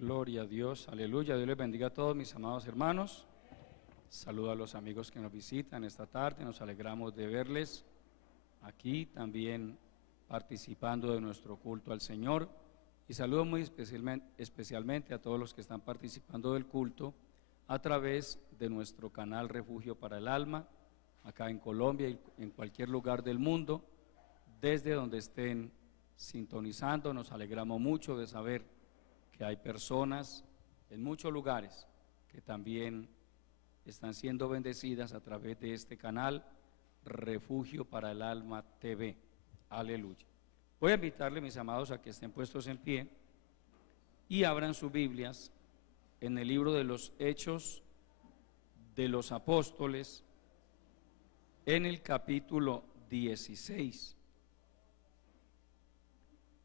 Gloria a Dios, aleluya. Dios les bendiga a todos mis amados hermanos. Saludo a los amigos que nos visitan esta tarde, nos alegramos de verles aquí también participando de nuestro culto al Señor. Y saludo muy especialmente a todos los que están participando del culto a través de nuestro canal Refugio para el Alma, acá en Colombia y en cualquier lugar del mundo, desde donde estén sintonizando. Nos alegramos mucho de saber que hay personas en muchos lugares que también están siendo bendecidas a través de este canal Refugio para el Alma TV. Aleluya. Voy a invitarle, mis amados, a que estén puestos en pie y abran sus Biblias en el libro de los Hechos de los Apóstoles, en el capítulo 16.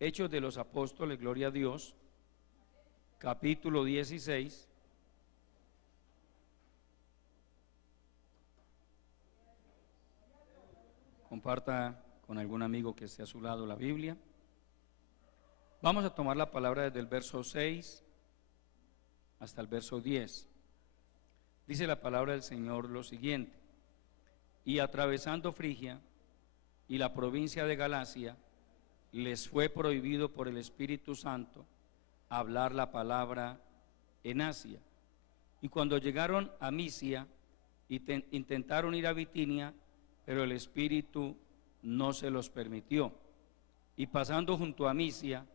Hechos de los Apóstoles, gloria a Dios, capítulo 16. Comparta con algún amigo que esté a su lado la Biblia. Vamos a tomar la palabra desde el verso 6 hasta el verso 10. Dice la palabra del Señor lo siguiente: y atravesando Frigia y la provincia de Galacia, les fue prohibido por el Espíritu Santo hablar la palabra en Asia. Y cuando llegaron a Misia, intentaron ir a Bitinia, pero el Espíritu no se los permitió. Y pasando junto a Misia,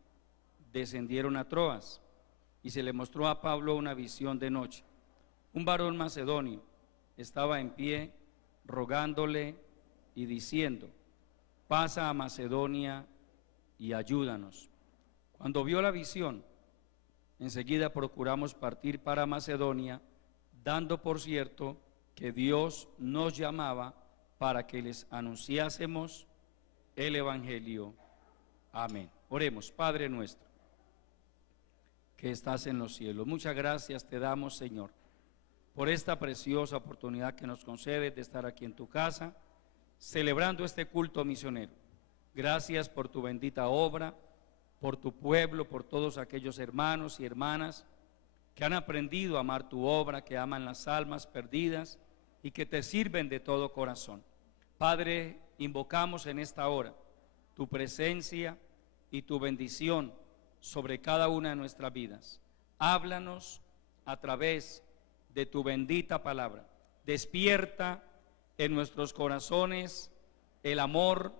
descendieron a Troas, y se le mostró a Pablo una visión de noche. Un varón macedonio estaba en pie, rogándole y diciendo: pasa a Macedonia y ayúdanos. Cuando vio la visión, enseguida procuramos partir para Macedonia, dando por cierto que Dios nos llamaba para que les anunciásemos el Evangelio. Amén. Oremos. Padre nuestro, que estás en los cielos, muchas gracias te damos, Señor, por esta preciosa oportunidad que nos concedes de estar aquí en tu casa, celebrando este culto misionero. Gracias por tu bendita obra, por tu pueblo, por todos aquellos hermanos y hermanas que han aprendido a amar tu obra, que aman las almas perdidas y que te sirven de todo corazón. Padre, invocamos en esta hora tu presencia y tu bendición sobre cada una de nuestras vidas. Háblanos a través de tu bendita palabra. Despierta en nuestros corazones el amor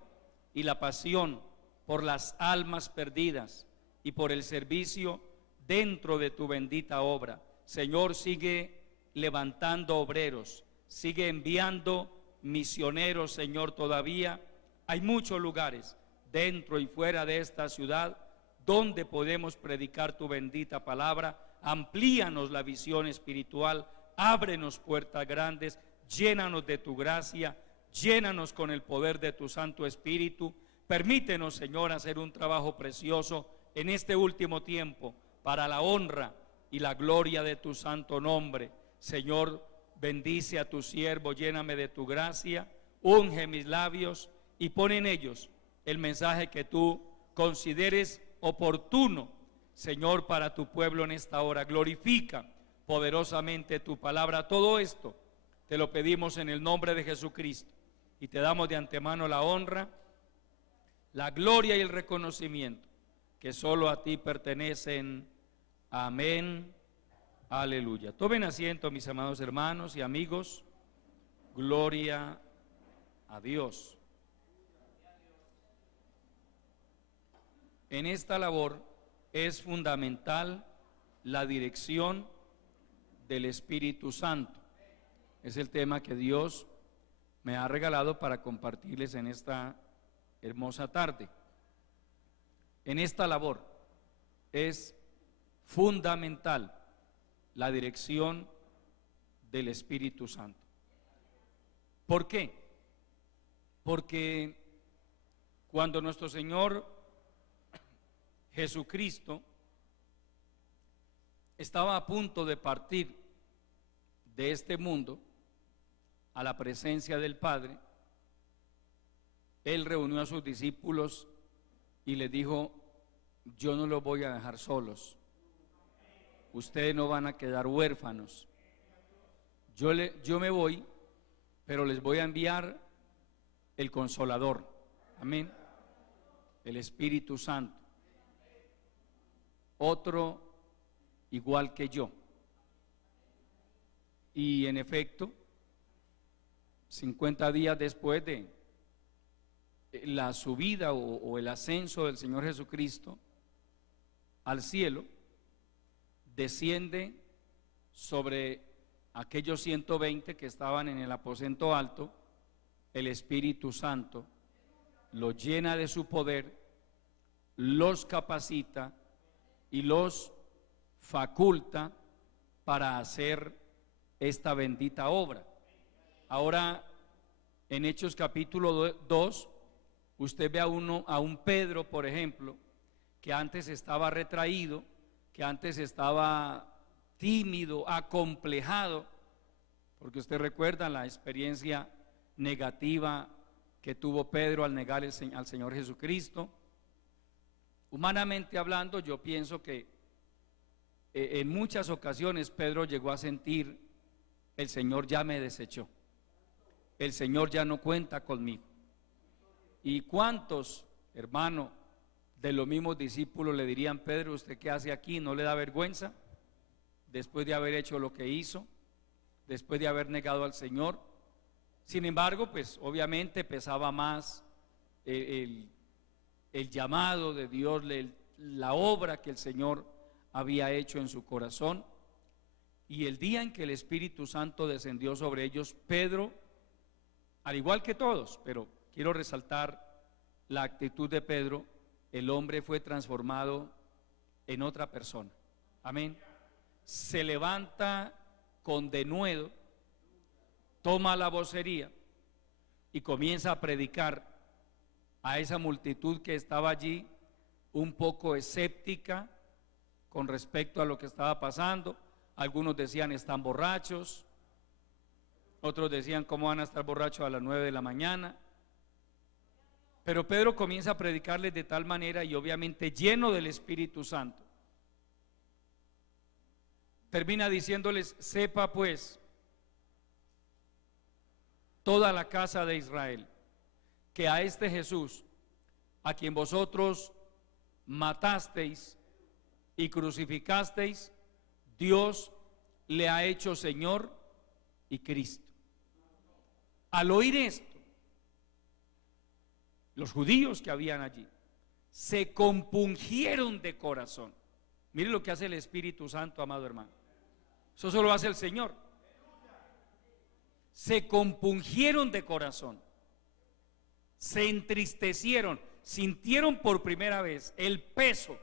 y la pasión por las almas perdidas y por el servicio dentro de tu bendita obra. Señor, sigue levantando obreros, sigue enviando misioneros, Señor. Todavía hay muchos lugares dentro y fuera de esta ciudad donde podemos predicar tu bendita palabra. Amplíanos la visión espiritual, ábrenos puertas grandes, llénanos de tu gracia, llénanos con el poder de tu Santo Espíritu. Permítenos, Señor, hacer un trabajo precioso en este último tiempo para la honra y la gloria de tu santo nombre. Señor, bendice a tu siervo, lléname de tu gracia, unge mis labios y pon en ellos el mensaje que tú consideres oportuno, Señor, para tu pueblo en esta hora. Glorifica poderosamente tu palabra. Todo esto te lo pedimos en el nombre de Jesucristo y te damos de antemano la honra, la gloria y el reconocimiento que solo a ti pertenecen. Amén. Aleluya. Tomen asiento, mis amados hermanos y amigos. Gloria a Dios. En esta labor es fundamental la dirección del Espíritu Santo. Es el tema que Dios me ha regalado para compartirles en esta hermosa tarde. En esta labor es fundamental la dirección del Espíritu Santo. ¿Por qué? Porque cuando nuestro Señor Jesucristo estaba a punto de partir de este mundo a la presencia del Padre, Él reunió a sus discípulos y les dijo: yo no los voy a dejar solos, ustedes no van a quedar huérfanos. Yo me voy, pero les voy a enviar el Consolador, amén, el Espíritu Santo, otro igual que yo. Y en efecto, 50 días después de la subida o el ascenso del Señor Jesucristo al cielo, desciende sobre aquellos 120 que estaban en el aposento alto, el Espíritu Santo los llena de su poder, los capacita y los faculta para hacer esta bendita obra. Ahora, en Hechos capítulo 2, usted ve a un Pedro, por ejemplo, que antes estaba retraído, que antes estaba tímido, acomplejado, porque usted recuerda la experiencia negativa que tuvo Pedro al negar al Señor Jesucristo. Humanamente hablando, yo pienso que en muchas ocasiones Pedro llegó a sentir: el Señor ya me desechó, el Señor ya no cuenta conmigo. ¿Y cuántos, hermano, de los mismos discípulos le dirían: Pedro, ¿usted qué hace aquí? ¿No le da vergüenza? Después de haber hecho lo que hizo, después de haber negado al Señor. Sin embargo, pues obviamente pesaba más el llamado de Dios, la obra que el Señor había hecho en su corazón. Y el día en que el Espíritu Santo descendió sobre ellos, Pedro, al igual que todos, pero quiero resaltar la actitud de Pedro, el hombre fue transformado en otra persona. Amén. Se levanta con denuedo, toma la vocería y comienza a predicar a esa multitud que estaba allí, un poco escéptica con respecto a lo que estaba pasando. Algunos decían: están borrachos. Otros decían: ¿cómo van a estar borrachos a las 9 de la mañana? Pero Pedro comienza a predicarles de tal manera, y obviamente lleno del Espíritu Santo, termina diciéndoles: sepa pues toda la casa de Israel que a este Jesús, a quien vosotros matasteis y crucificasteis, Dios le ha hecho Señor y Cristo. Al oír esto, los judíos que habían allí se compungieron de corazón. Mire lo que hace el Espíritu Santo, amado hermano. Eso solo hace el Señor. Se compungieron de corazón, se entristecieron, sintieron por primera vez el peso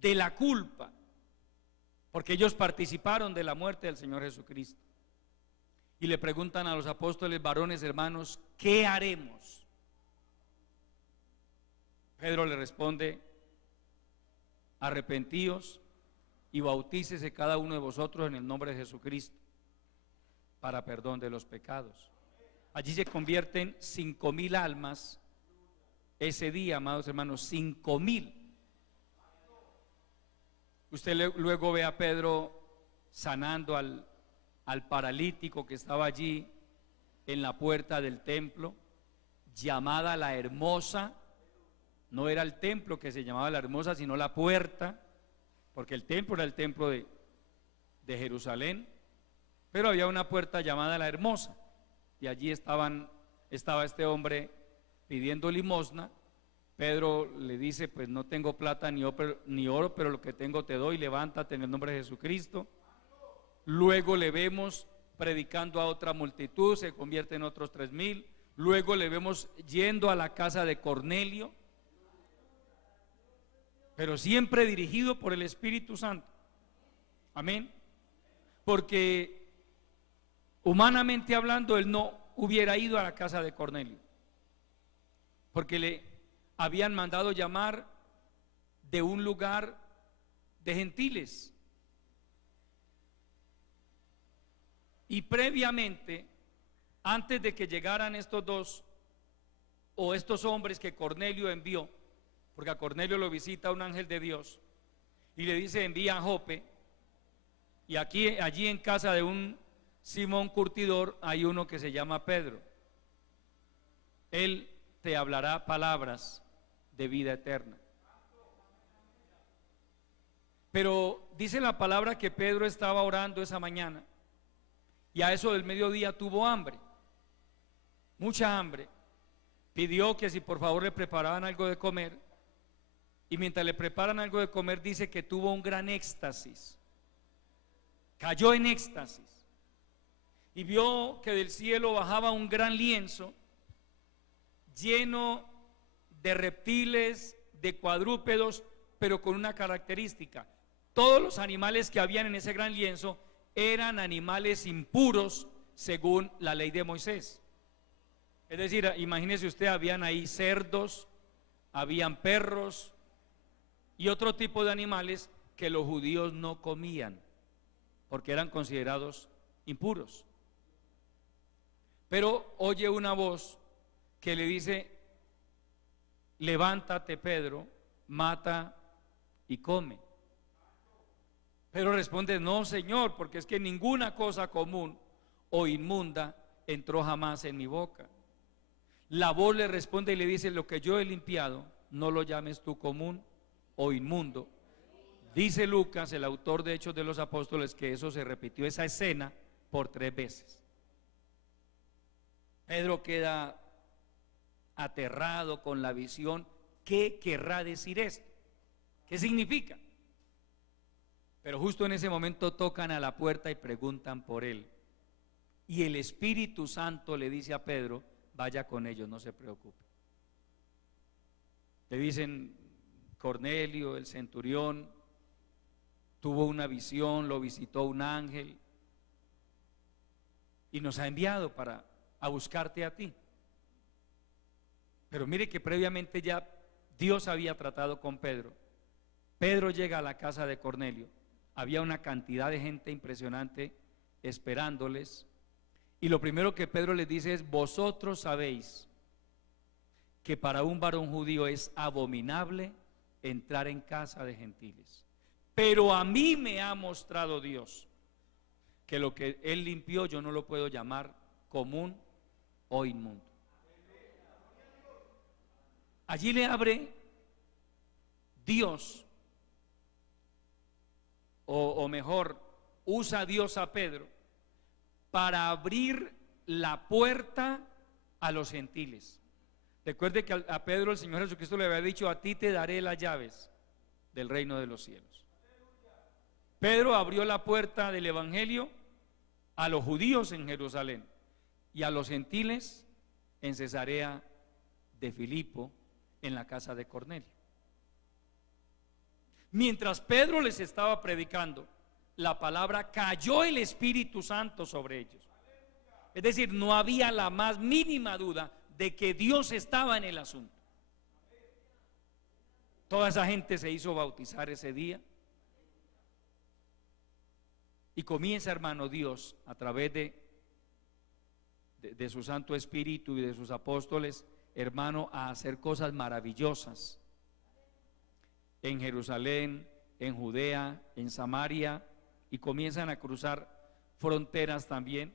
de la culpa, porque ellos participaron de la muerte del Señor Jesucristo. Y le preguntan a los apóstoles: varones, hermanos, ¿qué haremos? Pedro le responde: arrepentíos y bautícese cada uno de vosotros en el nombre de Jesucristo para perdón de los pecados. Allí se convierten 5,000 almas ese día, amados hermanos, 5,000. Usted luego ve a Pedro sanando al paralítico que estaba allí en la puerta del templo, llamada la Hermosa. No era el templo que se llamaba la Hermosa, sino la puerta, porque el templo era el templo de Jerusalén, pero había una puerta llamada la Hermosa, y allí estaba este hombre pidiendo limosna. Pedro le dice: pues no tengo plata ni oro, pero lo que tengo te doy, levántate en el nombre de Jesucristo. Luego le vemos predicando a otra multitud, se convierte en otros 3,000. Luego le vemos yendo a la casa de Cornelio, pero siempre dirigido por el Espíritu Santo. Amén. Porque humanamente hablando, él no hubiera ido a la casa de Cornelio, porque le habían mandado llamar de un lugar de gentiles. Y previamente, antes de que llegaran estos dos o estos hombres que Cornelio envió, porque a Cornelio lo visita un ángel de Dios, y le dice: envía a Jope, y allí en casa de un Simón curtidor hay uno que se llama Pedro. Él te hablará palabras de vida eterna. Pero dice la palabra que Pedro estaba orando esa mañana y a eso del mediodía tuvo hambre, mucha hambre. Pidió que si por favor le preparaban algo de comer, y mientras le preparan algo de comer dice que tuvo un gran éxtasis, cayó en éxtasis y vio que del cielo bajaba un gran lienzo lleno de reptiles, de cuadrúpedos, pero con una característica: todos los animales que habían en ese gran lienzo eran animales impuros según la ley de Moisés. Es decir, imagínese usted, habían ahí cerdos, habían perros y otro tipo de animales que los judíos no comían porque eran considerados impuros. Pero oye una voz que le dice: levántate, Pedro, mata y come. Pedro responde: no, Señor, porque es que ninguna cosa común o inmunda entró jamás en mi boca. La voz le responde y le dice: lo que yo he limpiado, no lo llames tú común o inmundo. Dice Lucas, el autor de Hechos de los Apóstoles, que eso se repitió, esa escena, por 3 veces. Pedro queda aterrado con la visión. ¿Qué querrá decir esto? ¿Qué significa? Pero justo en ese momento tocan a la puerta y preguntan por él. Y el Espíritu Santo le dice a Pedro: vaya con ellos, no se preocupe. Le dicen: Cornelio, el centurión, tuvo una visión, lo visitó un ángel y nos ha enviado a buscarte a ti. Pero mire que previamente ya Dios había tratado con Pedro. Pedro llega a la casa de Cornelio, había una cantidad de gente impresionante esperándoles, y lo primero que Pedro les dice es: vosotros sabéis que para un varón judío es abominable entrar en casa de gentiles, pero a mí me ha mostrado Dios que lo que él limpió yo no lo puedo llamar común o inmundo. Allí le abre Dios, o mejor, usa Dios a Pedro para abrir la puerta a los gentiles. Recuerde que a Pedro el Señor Jesucristo le había dicho: a ti te daré las llaves del reino de los cielos. Pedro abrió la puerta del evangelio a los judíos en Jerusalén y a los gentiles en Cesarea de Filipo, en la casa de Cornelio. Mientras Pedro les estaba predicando la palabra, cayó el Espíritu Santo sobre ellos. Es decir, no había la más mínima duda de que Dios estaba en el asunto. Toda esa gente se hizo bautizar ese día. Y comienza, hermano, Dios a través de su Santo Espíritu y de sus apóstoles, hermano, a hacer cosas maravillosas en Jerusalén, en Judea, en Samaria, y comienzan a cruzar fronteras también.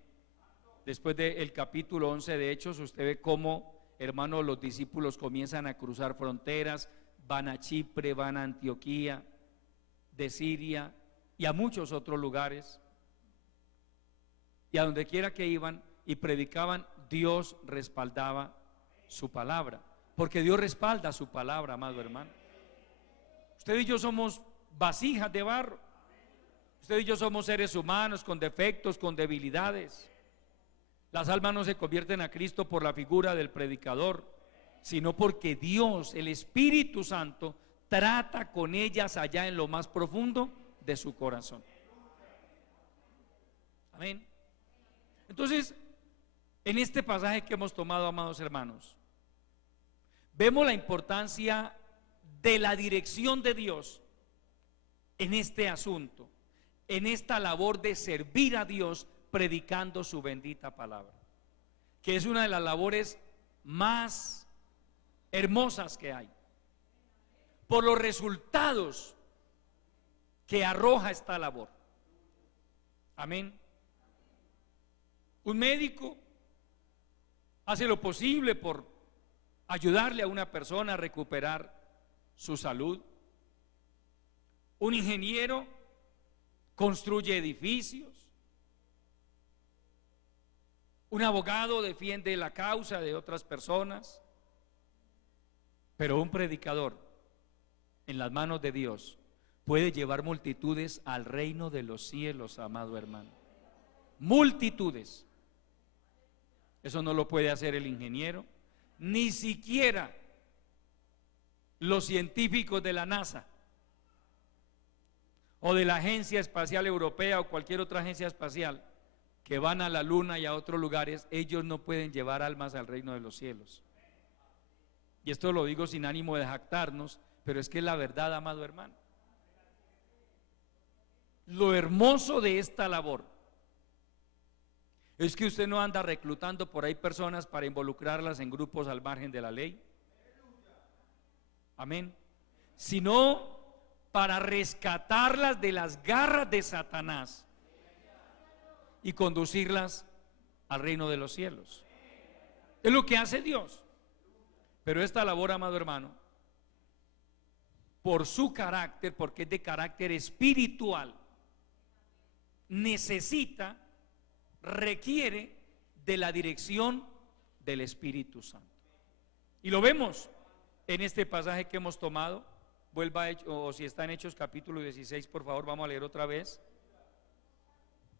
Después del capítulo 11 de Hechos, usted ve cómo, hermano, los discípulos comienzan a cruzar fronteras, van a Chipre, van a Antioquía de Siria y a muchos otros lugares, y a donde quiera que iban y predicaban, Dios respaldaba su palabra, porque Dios respalda su palabra, amado hermano. Usted y yo somos vasijas de barro. Usted y yo somos seres humanos con defectos, con debilidades. Las almas no se convierten a Cristo por la figura del predicador, sino porque Dios, el Espíritu Santo, trata con ellas allá en lo más profundo de su corazón. Amén. Entonces, en este pasaje que hemos tomado, amados hermanos, vemos la importancia de la dirección de Dios en este asunto, en esta labor de servir a Dios predicando su bendita palabra, que es una de las labores más hermosas que hay, por los resultados que arroja esta labor. Amén. Un médico hace lo posible por ayudarle a una persona a recuperar su salud. Un ingeniero construye edificios. Un abogado defiende la causa de otras personas. Pero un predicador en las manos de Dios puede llevar multitudes al reino de los cielos, amado hermano. Multitudes. Eso no lo puede hacer el ingeniero, ni siquiera los científicos de la NASA o de la Agencia Espacial Europea o cualquier otra agencia espacial que van a la luna y a otros lugares. Ellos no pueden llevar almas al reino de los cielos. Y esto lo digo sin ánimo de jactarnos, pero es que es la verdad, amado hermano. Lo hermoso de esta labor es que usted no anda reclutando por ahí personas para involucrarlas en grupos al margen de la ley. Amén. Sino para rescatarlas de las garras de Satanás y conducirlas al reino de los cielos. Es lo que hace Dios. Pero esta labor, amado hermano, por su carácter, porque es de carácter espiritual, necesita, requiere de la dirección del Espíritu Santo. Y lo vemos en este pasaje que hemos tomado. Vuelva a Hechos, o si está en Hechos capítulo 16, por favor, vamos a leer otra vez.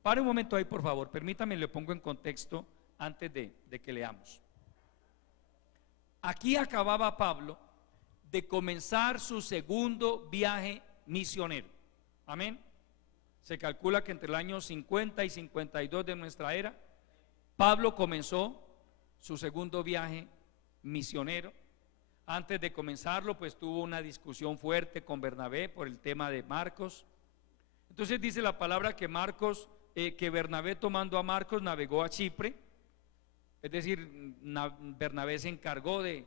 Pare un momento ahí, por favor, permítame, le pongo en contexto antes de que leamos. Aquí acababa Pablo de comenzar su segundo viaje misionero. Amén. Se calcula que entre el año 50 y 52 de nuestra era, Pablo comenzó su segundo viaje misionero. Antes de comenzarlo, pues tuvo una discusión fuerte con Bernabé por el tema de Marcos. Entonces dice la palabra que que Bernabé, tomando a Marcos, navegó a Chipre. Es decir, Bernabé se encargó de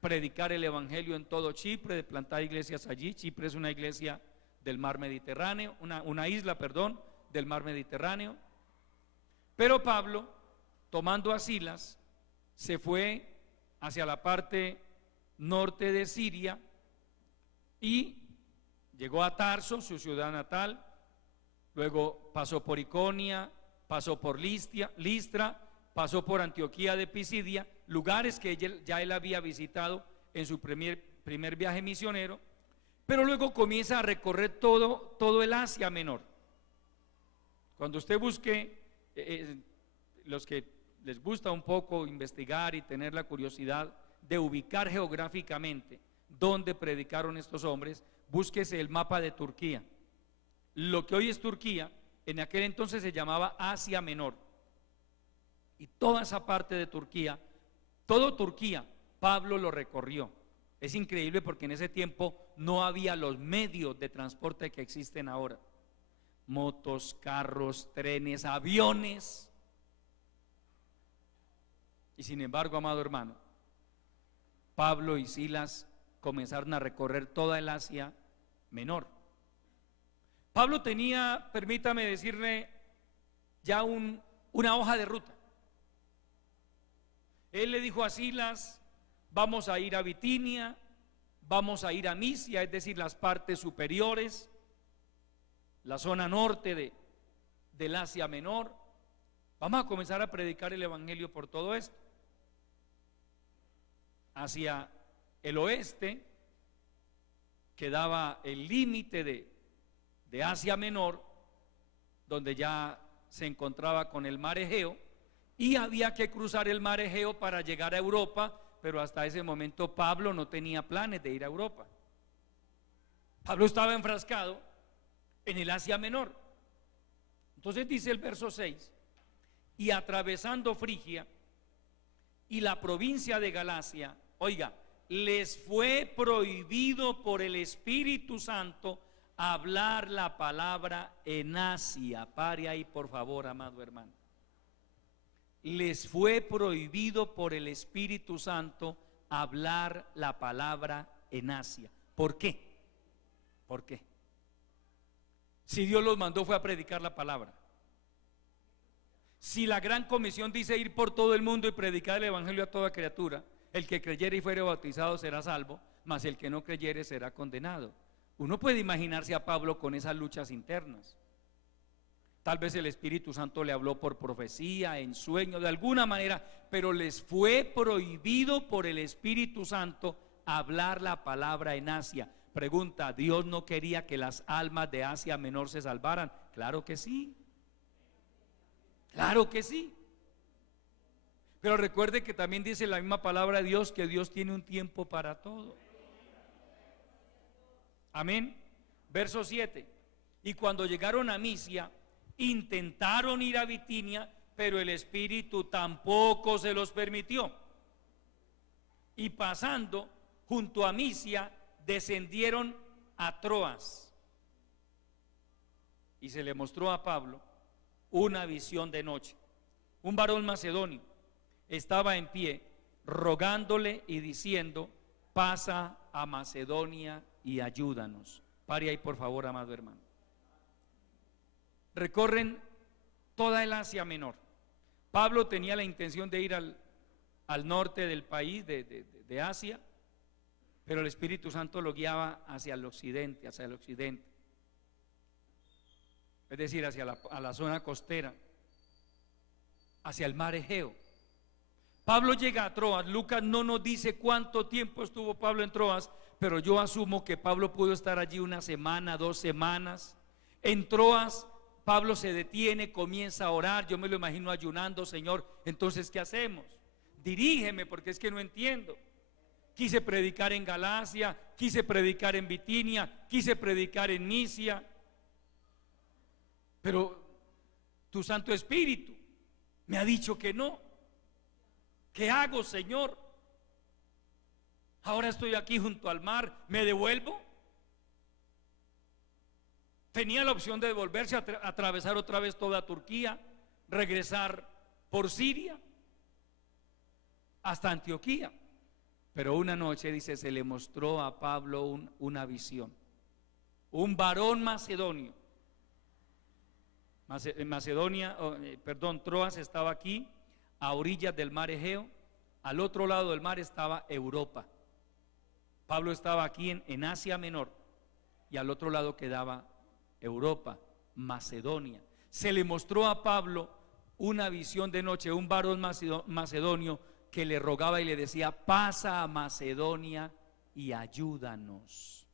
predicar el evangelio en todo Chipre, de plantar iglesias allí. Chipre es una iglesia del mar Mediterráneo, una isla, perdón, del mar Mediterráneo. Pero Pablo, tomando a Silas, se fue hacia la parte norte de Siria y llegó a Tarso, su ciudad natal. Luego pasó por Iconio, pasó por Listra, pasó por Antioquía de Pisidia, lugares que ya él había visitado en su primer viaje misionero. Pero luego comienza a recorrer todo el Asia Menor. Cuando usted busque, los que les gusta un poco investigar y tener la curiosidad de ubicar geográficamente dónde predicaron estos hombres, búsquese el mapa de Turquía. Lo que hoy es Turquía, en aquel entonces se llamaba Asia Menor. Y toda esa parte de Turquía, todo Turquía, Pablo lo recorrió. Es increíble porque en ese tiempo no había los medios de transporte que existen ahora. Motos, carros, trenes, aviones. Y sin embargo, amado hermano, Pablo y Silas comenzaron a recorrer toda el Asia Menor. Pablo tenía, permítame decirle, ya una hoja de ruta. Él le dijo a Silas: vamos a ir a Bitinia, vamos a ir a Misia, es decir, las partes superiores, la zona norte del Asia Menor. Vamos a comenzar a predicar el evangelio por todo esto. Hacia el oeste quedaba el límite de Asia Menor, donde ya se encontraba con el mar Egeo, y había que cruzar el mar Egeo para llegar a Europa, pero hasta ese momento Pablo no tenía planes de ir a Europa. Pablo estaba enfrascado en el Asia Menor. Entonces dice el verso 6: y atravesando Frigia y la provincia de Galacia, oiga, les fue prohibido por el Espíritu Santo hablar la palabra en Asia. Pare ahí, por favor, amado hermano. Les fue prohibido por el Espíritu Santo hablar la palabra en Asia. ¿Por qué? ¿Por qué? Si Dios los mandó fue a predicar la palabra. Si la gran comisión dice ir por todo el mundo y predicar el evangelio a toda criatura, el que creyere y fuere bautizado será salvo, mas el que no creyere será condenado. Uno puede imaginarse a Pablo con esas luchas internas. Tal vez el Espíritu Santo le habló por profecía, en sueño, de alguna manera, pero les fue prohibido por el Espíritu Santo hablar la palabra en Asia. Pregunta, ¿Dios no quería que las almas de Asia Menor se salvaran? Claro que sí. Claro que sí. Pero recuerde que también dice la misma palabra de Dios que Dios tiene un tiempo para todo. Amén. Verso 7. Y cuando llegaron a Misia, intentaron ir a Bitinia, pero el Espíritu tampoco se los permitió. Y pasando junto a Misia, descendieron a Troas. Y se le mostró a Pablo una visión de noche. Un varón macedonio estaba en pie, rogándole y diciendo: pasa a Macedonia y ayúdanos. Pare ahí por favor, amado hermano. Recorren toda el Asia Menor. Pablo tenía la intención de ir al norte del país, de Asia, pero el Espíritu Santo lo guiaba hacia el occidente, es decir, hacia la zona costera, hacia el mar Egeo. Pablo llega a Troas. Lucas no nos dice cuánto tiempo estuvo Pablo en Troas, pero yo asumo que Pablo pudo estar allí una semana, 2 semanas. En Troas Pablo se detiene, comienza a orar. Yo me lo imagino ayunando: Señor, entonces ¿qué hacemos? Dirígeme, porque es que no entiendo. Quise predicar en Galacia, quise predicar en Bitinia, quise predicar en Misia, pero tu Santo Espíritu me ha dicho que no. ¿Qué hago, Señor? Ahora estoy aquí junto al mar, ¿me devuelvo? Tenía la opción de devolverse, atravesar otra vez toda Turquía, regresar por Siria hasta Antioquía. Pero una noche, dice, se le mostró a Pablo una visión. Un varón macedonio. Troas estaba aquí, a orillas del mar Egeo. Al otro lado del mar estaba Europa. Pablo estaba aquí en Asia Menor, y al otro lado quedaba Europa, Macedonia. Se le mostró a Pablo una visión de noche, un varón macedonio que le rogaba y le decía: pasa a Macedonia y ayúdanos.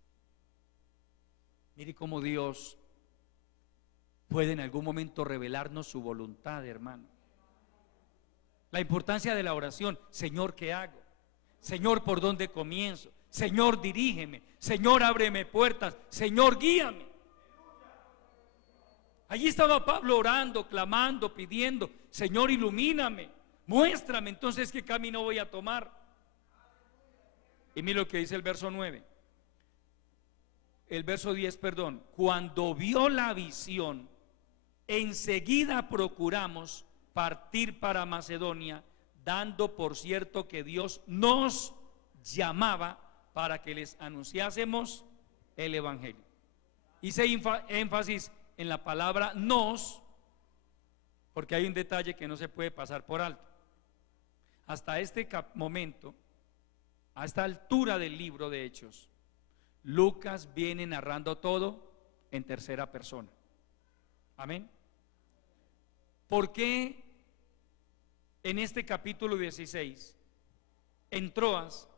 Mire cómo Dios puede en algún momento revelarnos su voluntad, hermano. La importancia de la oración: Señor, ¿qué hago? Señor, ¿por dónde comienzo? Señor, dirígeme. Señor, ábreme puertas. Señor, guíame. Allí estaba Pablo orando, clamando, pidiendo: Señor, ilumíname, muéstrame entonces qué camino voy a tomar. Y mira lo que dice el verso 9. El verso 10, perdón. Cuando vio la visión, enseguida procuramos partir para Macedonia, dando por cierto que Dios nos llamaba para que les anunciásemos el evangelio. Hice énfasis en la palabra nos, porque hay un detalle que no se puede pasar por alto. Hasta este momento, a esta altura del libro de Hechos, Lucas viene narrando todo en tercera persona. Amén. ¿Por qué en este capítulo 16, en Troas,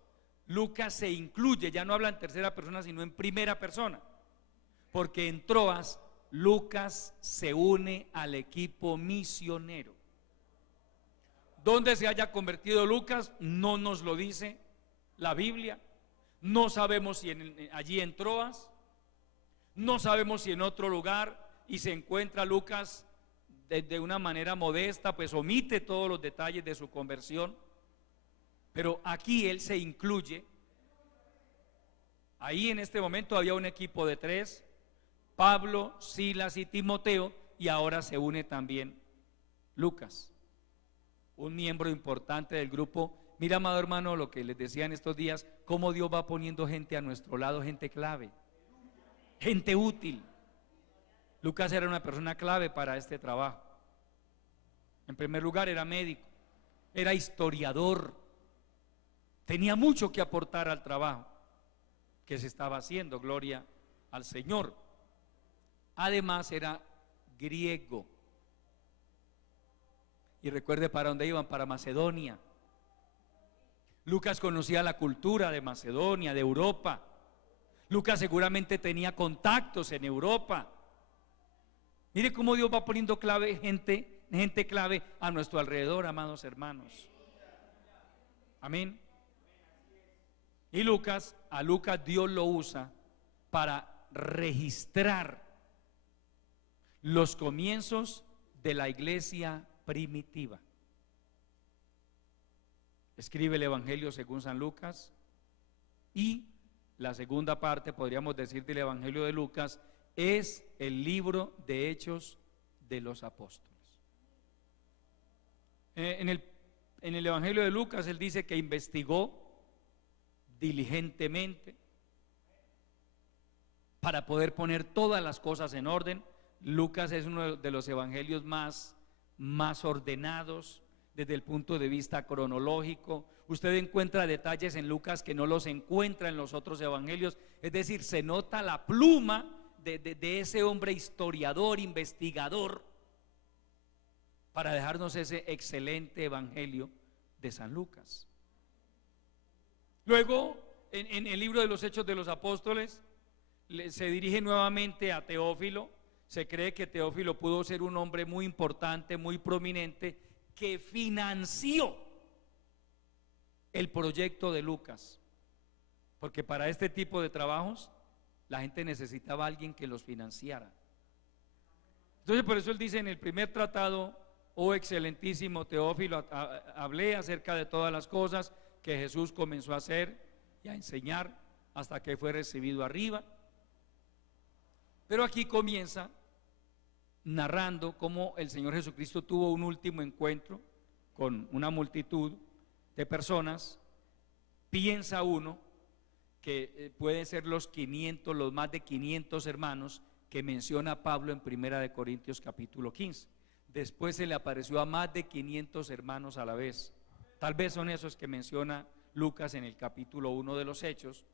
Lucas se incluye? Ya no habla en tercera persona, sino en primera persona. Porque en Troas Lucas se une al equipo misionero. ¿Dónde se haya convertido Lucas? No nos lo dice la Biblia. No sabemos si allí en Troas, no sabemos si en otro lugar, y se encuentra Lucas de una manera modesta, pues omite todos los detalles de su conversión. Pero aquí él se incluye. Ahí en este momento había un equipo de 3: Pablo, Silas y Timoteo, y ahora se une también Lucas, un miembro importante del grupo. Mira, amado hermano, lo que les decía en estos días, cómo Dios va poniendo gente a nuestro lado, gente clave, gente útil. Lucas era una persona clave para este trabajo. En primer lugar, era médico, era historiador, tenía mucho que aportar al trabajo que se estaba haciendo, gloria al Señor. Además, era griego. Y recuerde para dónde iban, para Macedonia. Lucas conocía la cultura de Macedonia, de Europa. Lucas seguramente tenía contactos en Europa. Mire cómo Dios va poniendo clave, gente clave a nuestro alrededor, amados hermanos. Amén. Y a Lucas Dios lo usa para registrar los comienzos de la iglesia primitiva. Escribe el Evangelio según San Lucas, y la segunda parte, podríamos decir, del Evangelio de Lucas es el libro de Hechos de los Apóstoles. En el Evangelio de Lucas él dice que investigó diligentemente para poder poner todas las cosas en orden. Lucas es uno de los evangelios más ordenados desde el punto de vista cronológico. Usted encuentra detalles en Lucas que no los encuentra en los otros evangelios, es decir, se nota la pluma de ese hombre historiador, investigador, para dejarnos ese excelente evangelio de San Lucas. Luego, en el libro de los Hechos de los Apóstoles, se dirige nuevamente a Teófilo. Se cree que Teófilo pudo ser un hombre muy importante, muy prominente, que financió el proyecto de Lucas, porque para este tipo de trabajos la gente necesitaba a alguien que los financiara. Entonces por eso él dice en el primer tratado: oh excelentísimo Teófilo, hablé acerca de todas las cosas que Jesús comenzó a hacer y a enseñar hasta que fue recibido arriba. Pero aquí comienza narrando cómo el Señor Jesucristo tuvo un último encuentro con una multitud de personas. Piensa uno que pueden ser los más de 500 hermanos que menciona Pablo en 1 Corintios capítulo 15. Después se le apareció a más de 500 hermanos a la vez. Tal vez son esos que menciona Lucas en el capítulo 1 de los Hechos,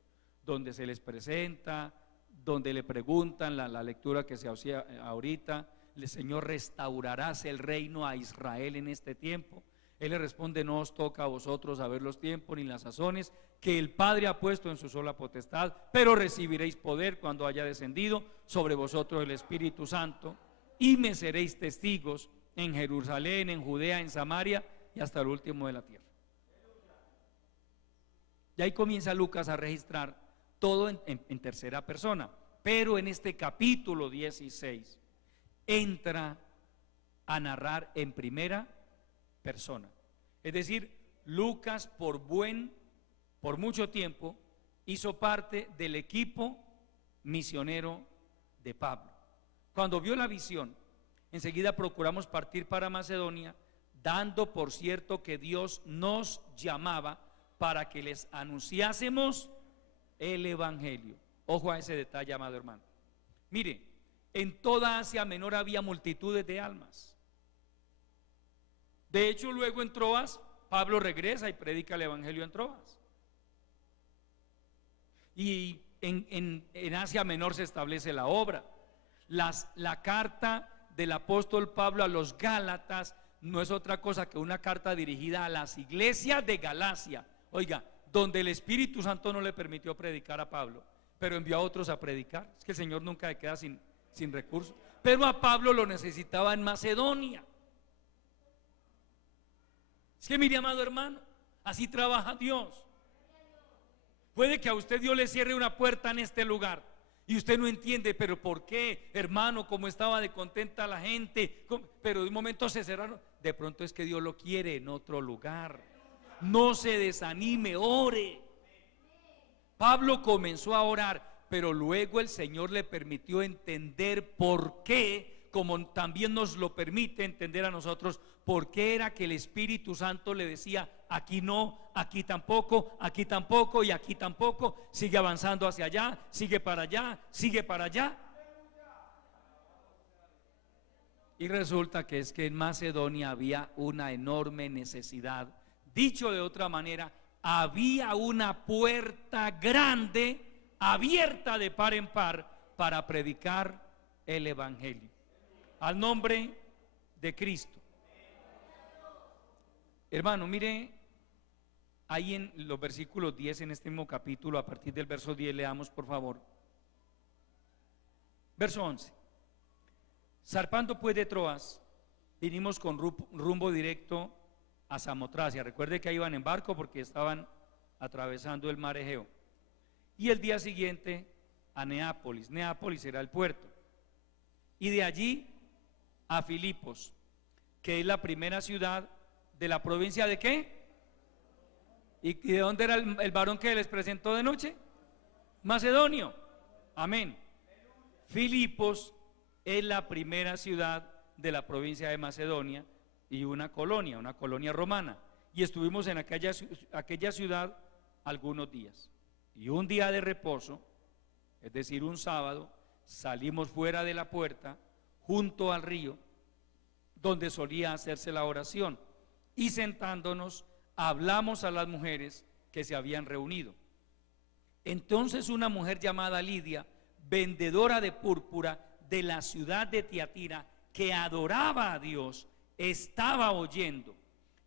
donde se les presenta, donde le preguntan, la lectura que se hacía ahorita: el Señor, ¿restaurarás el reino a Israel en este tiempo? Él le responde: no os toca a vosotros saber los tiempos ni las sazones que el Padre ha puesto en su sola potestad, pero recibiréis poder cuando haya descendido sobre vosotros el Espíritu Santo, y me seréis testigos en Jerusalén, en Judea, en Samaria y hasta el último de la tierra. Y ahí comienza Lucas a registrar todo en tercera persona. Pero en este capítulo 16 entra a narrar en primera persona. Es decir, Lucas por mucho tiempo hizo parte del equipo misionero de Pablo. Cuando vio la visión, enseguida procuramos partir para Macedonia, dando por cierto que Dios nos llamaba para que les anunciásemos el evangelio. Ojo a ese detalle, amado hermano. Mire, en toda Asia Menor había multitudes de almas. De hecho, luego en Troas, Pablo regresa y predica el evangelio en Troas. Y en Asia Menor se establece la obra. La carta del apóstol Pablo a los Gálatas no es otra cosa que una carta dirigida a las iglesias de Galacia. Oiga, donde el Espíritu Santo no le permitió predicar a Pablo, pero envió a otros a predicar. Es que el Señor nunca se queda sin recursos. Pero a Pablo lo necesitaba en Macedonia. Es que mire, amado hermano, así trabaja Dios. Puede que a usted Dios le cierre una puerta en este lugar y usted no entiende, pero ¿por qué, hermano? Como estaba de contenta la gente, pero de un momento se cerraron. De pronto es que Dios lo quiere en otro lugar. No se desanime, ore. Pablo comenzó a orar, pero luego el Señor le permitió entender por qué, como también nos lo permite entender a nosotros, por qué era que el Espíritu Santo le decía: aquí no, aquí tampoco y aquí tampoco. Sigue avanzando hacia allá, sigue para allá, sigue para allá. Y resulta que es que en Macedonia había una enorme necesidad. Dicho de otra manera, había una puerta grande abierta de par en par para predicar el evangelio al nombre de Cristo. Hermano, mire ahí en los versículos 10 en este mismo capítulo, a partir del verso 10 leamos por favor. Verso 11. Zarpando pues de Troas, vinimos con rumbo directo a Samotracia. Recuerde que iban en barco porque estaban atravesando el mar Egeo. Y el día siguiente a Neápolis. Neápolis era el puerto. Y de allí a Filipos, que es la primera ciudad de la provincia de ¿qué? ¿Y de dónde era el varón que les presentó de noche? Macedonio. Amén. Filipos es la primera ciudad de la provincia de Macedonia y una colonia romana. Y estuvimos en aquella ciudad algunos días. Y un día de reposo, es decir, un sábado, salimos fuera de la puerta, junto al río, donde solía hacerse la oración. Y sentándonos, hablamos a las mujeres que se habían reunido. Entonces una mujer llamada Lidia, vendedora de púrpura de la ciudad de Tiatira, que adoraba a Dios, estaba oyendo,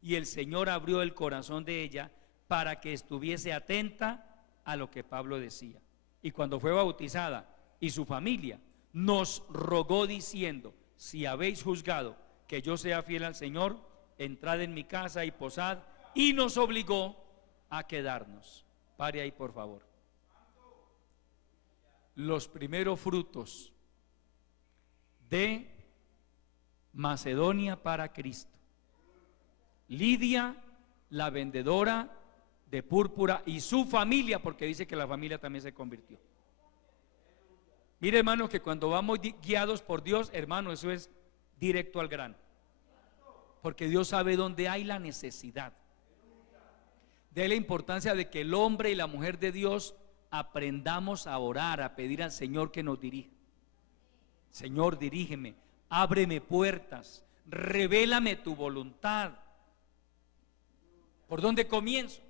y el Señor abrió el corazón de ella para que estuviese atenta a lo que Pablo decía. Y cuando fue bautizada y su familia, nos rogó diciendo: si habéis juzgado que yo sea fiel al Señor, entrad en mi casa y posad, y nos obligó a quedarnos. Pare ahí por favor. Los primeros frutos de Macedonia para Cristo. Lidia, la vendedora de púrpura, y su familia, porque dice que la familia también se convirtió. Mire, hermano, que cuando vamos guiados por Dios, hermano, eso es directo al grano, porque Dios sabe dónde hay la necesidad. De la importancia de que el hombre y la mujer de Dios aprendamos a orar, a pedir al Señor que nos dirija. Señor, dirígeme, ábreme puertas, revélame tu voluntad. ¿Por dónde comienzo?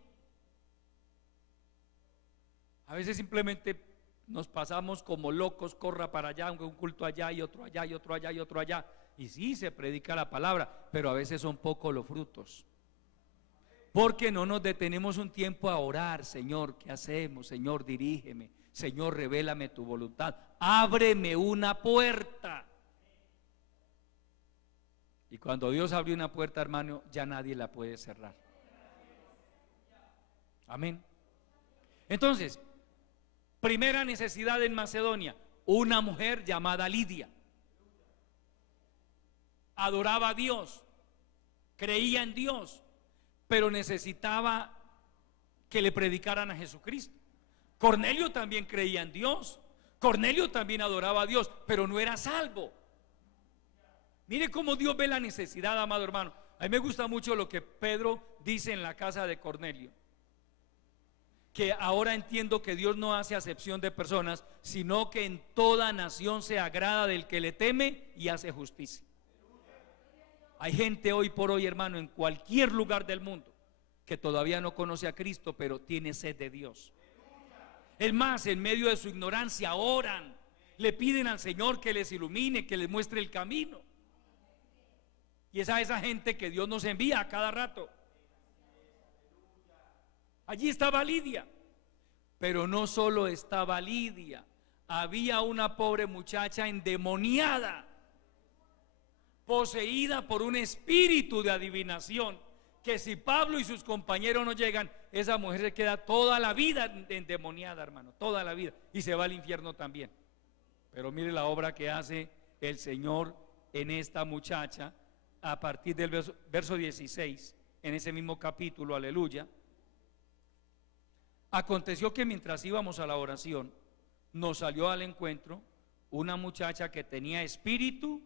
A veces simplemente nos pasamos como locos, corra para allá, un culto allá y otro allá y otro allá y otro allá. Y sí, se predica la palabra, pero a veces son pocos los frutos. Porque no nos detenemos un tiempo a orar: Señor, ¿qué hacemos? Señor, dirígeme. Señor, revélame tu voluntad. Ábreme una puerta. Y cuando Dios abrió una puerta, hermano, ya nadie la puede cerrar. Amén. Entonces, primera necesidad en Macedonia: una mujer llamada Lidia. Adoraba a Dios, creía en Dios, pero necesitaba que le predicaran a Jesucristo. Cornelio también creía en Dios, Cornelio también adoraba a Dios, pero no era salvo. Mire cómo Dios ve la necesidad, amado hermano. A mí me gusta mucho lo que Pedro dice en la casa de Cornelio, que ahora entiendo que Dios no hace acepción de personas, sino que en toda nación se agrada del que le teme y hace justicia. Hay gente hoy por hoy, hermano, en cualquier lugar del mundo, que todavía no conoce a Cristo, pero tiene sed de Dios. Es más, en medio de su ignorancia oran, le piden al Señor que les ilumine, que les muestre el camino. Y es a esa gente que Dios nos envía a cada rato. Allí estaba Lidia, pero no solo estaba Lidia, había una pobre muchacha endemoniada, poseída por un espíritu de adivinación, que si Pablo y sus compañeros no llegan, esa mujer se queda toda la vida endemoniada, hermano, toda la vida, y se va al infierno también. Pero mire la obra que hace el Señor en esta muchacha a partir del verso 16, en ese mismo capítulo, aleluya. Aconteció que mientras íbamos a la oración, nos salió al encuentro una muchacha que tenía espíritu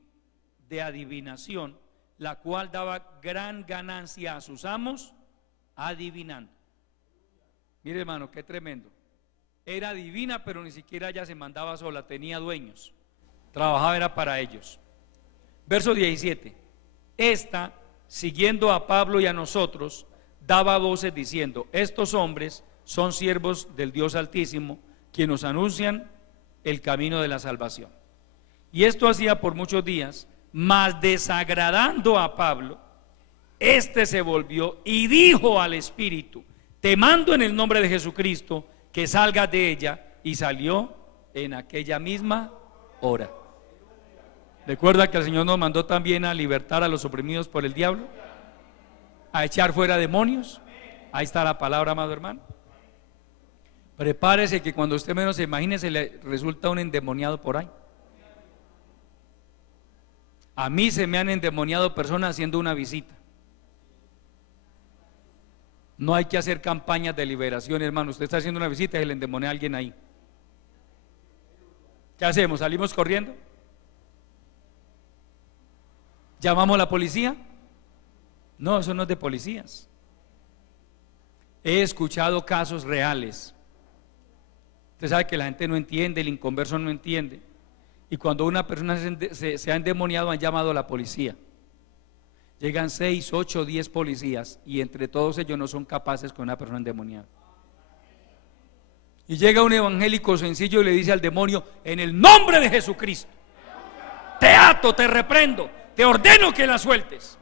de adivinación, la cual daba gran ganancia a sus amos adivinando. Mire, hermano, qué tremendo. Era divina, pero ni siquiera ella se mandaba sola, tenía dueños, trabajaba era para ellos. Verso 17. Esta, siguiendo a Pablo y a nosotros, daba voces diciendo: estos hombres son siervos del Dios Altísimo, quienes nos anuncian el camino de la salvación. Y esto hacía por muchos días, mas desagradando a Pablo, este se volvió y dijo al espíritu: te mando en el nombre de Jesucristo que salgas de ella. Y salió en aquella misma hora. Recuerda que el Señor nos mandó también a libertar a los oprimidos por el diablo, a echar fuera demonios. Ahí está la palabra, amado hermano. Prepárese que cuando usted menos se imagine se le resulta un endemoniado por ahí. A mí se me han endemoniado personas haciendo una visita. No hay que hacer campañas de liberación, hermano. Usted está haciendo una visita y se le endemonea a alguien ahí. ¿Qué hacemos? ¿Salimos corriendo? ¿Llamamos a la policía? No, eso no es de policías. He escuchado casos reales. Usted sabe que la gente no entiende, el inconverso no entiende. Y cuando una persona se ha endemoniado, han llamado a la policía. Llegan 6, 8, 10 policías y entre todos ellos no son capaces con una persona endemoniada. Y llega un evangélico sencillo y le dice al demonio: en el nombre de Jesucristo, te ato, te reprendo, te ordeno que la sueltes.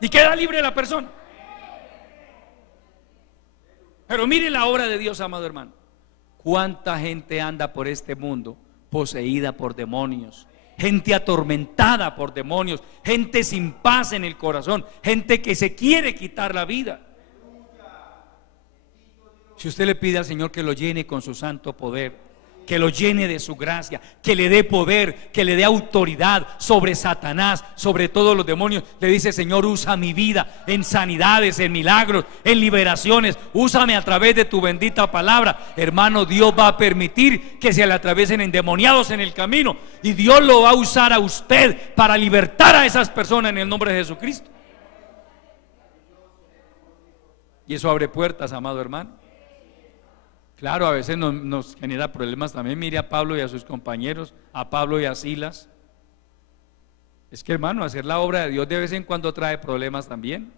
Y queda libre la persona. Pero mire la obra de Dios, amado hermano. Cuánta gente anda por este mundo poseída por demonios, gente atormentada por demonios, gente sin paz en el corazón, gente que se quiere quitar la vida. Si usted le pide al Señor que lo llene con su santo poder, que lo llene de su gracia, que le dé poder, que le dé autoridad sobre Satanás, sobre todos los demonios, le dice: Señor, usa mi vida en sanidades, en milagros, en liberaciones, úsame a través de tu bendita palabra. Hermano, Dios va a permitir que se le atraviesen endemoniados en el camino, y Dios lo va a usar a usted para libertar a esas personas en el nombre de Jesucristo. Y eso abre puertas, amado hermano. Claro, a veces nos genera problemas también. Mire a Pablo y a sus compañeros, a Pablo y a Silas. Es que, hermano, hacer la obra de Dios de vez en cuando trae problemas también.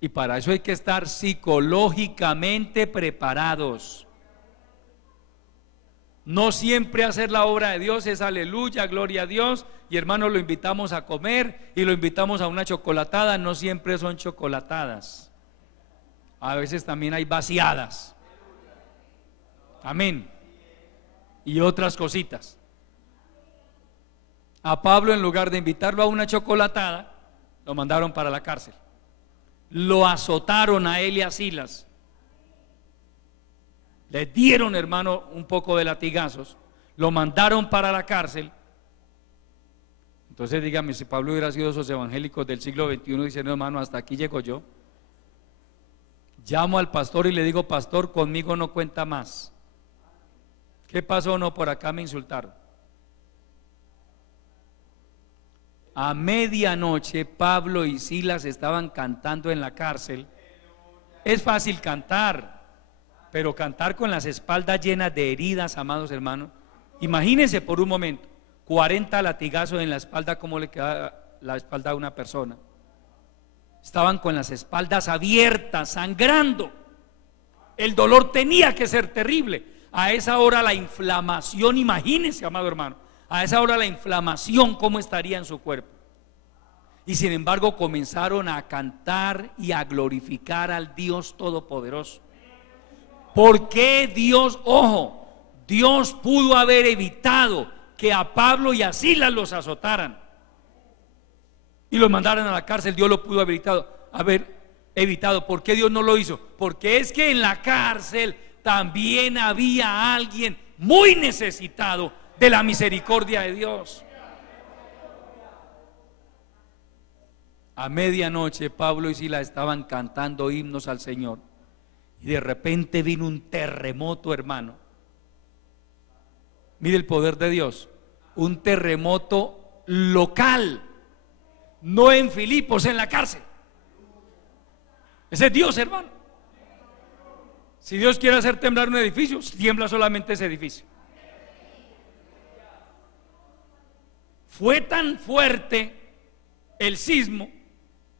Y para eso hay que estar psicológicamente preparados. No siempre hacer la obra de Dios es aleluya, gloria a Dios, y hermano, lo invitamos a comer y lo invitamos a una chocolatada. No siempre son chocolatadas, a veces también hay vaciadas. Amén. Y otras cositas. A Pablo, en lugar de invitarlo a una chocolatada, lo mandaron para la cárcel. Lo azotaron a él y a Silas. Le dieron, hermano, un poco de latigazos. Lo mandaron para la cárcel. Entonces dígame, si Pablo hubiera sido esos evangélicos del siglo XXI diciendo: hermano, hasta aquí llego yo. Llamo al pastor y le digo: pastor, conmigo no cuenta más. ¿Qué pasó? No, por acá me insultaron. A medianoche Pablo y Silas estaban cantando en la cárcel. Es fácil cantar, pero cantar con las espaldas llenas de heridas, amados hermanos. Imagínense por un momento, 40 latigazos en la espalda, ¿cómo le queda la espalda a una persona? Estaban con las espaldas abiertas, sangrando. El dolor tenía que ser terrible. A esa hora la inflamación, imagínense, amado hermano, a esa hora la inflamación, ¿cómo estaría en su cuerpo? Y sin embargo comenzaron a cantar y a glorificar al Dios Todopoderoso. ¿Por qué Dios? Ojo, Dios pudo haber evitado que a Pablo y a Silas los azotaran y los mandaran a la cárcel. Dios lo pudo haber evitado. ¿Por qué Dios no lo hizo? Porque es que en la cárcel también había alguien muy necesitado de la misericordia de Dios. A medianoche Pablo y Silas estaban cantando himnos al Señor y de repente vino un terremoto, hermano. Mire el poder de Dios. Un terremoto local, no en Filipos, en la cárcel. Ese es Dios, hermano. Si Dios quiere hacer temblar un edificio, tiembla solamente ese edificio. Fue tan fuerte el sismo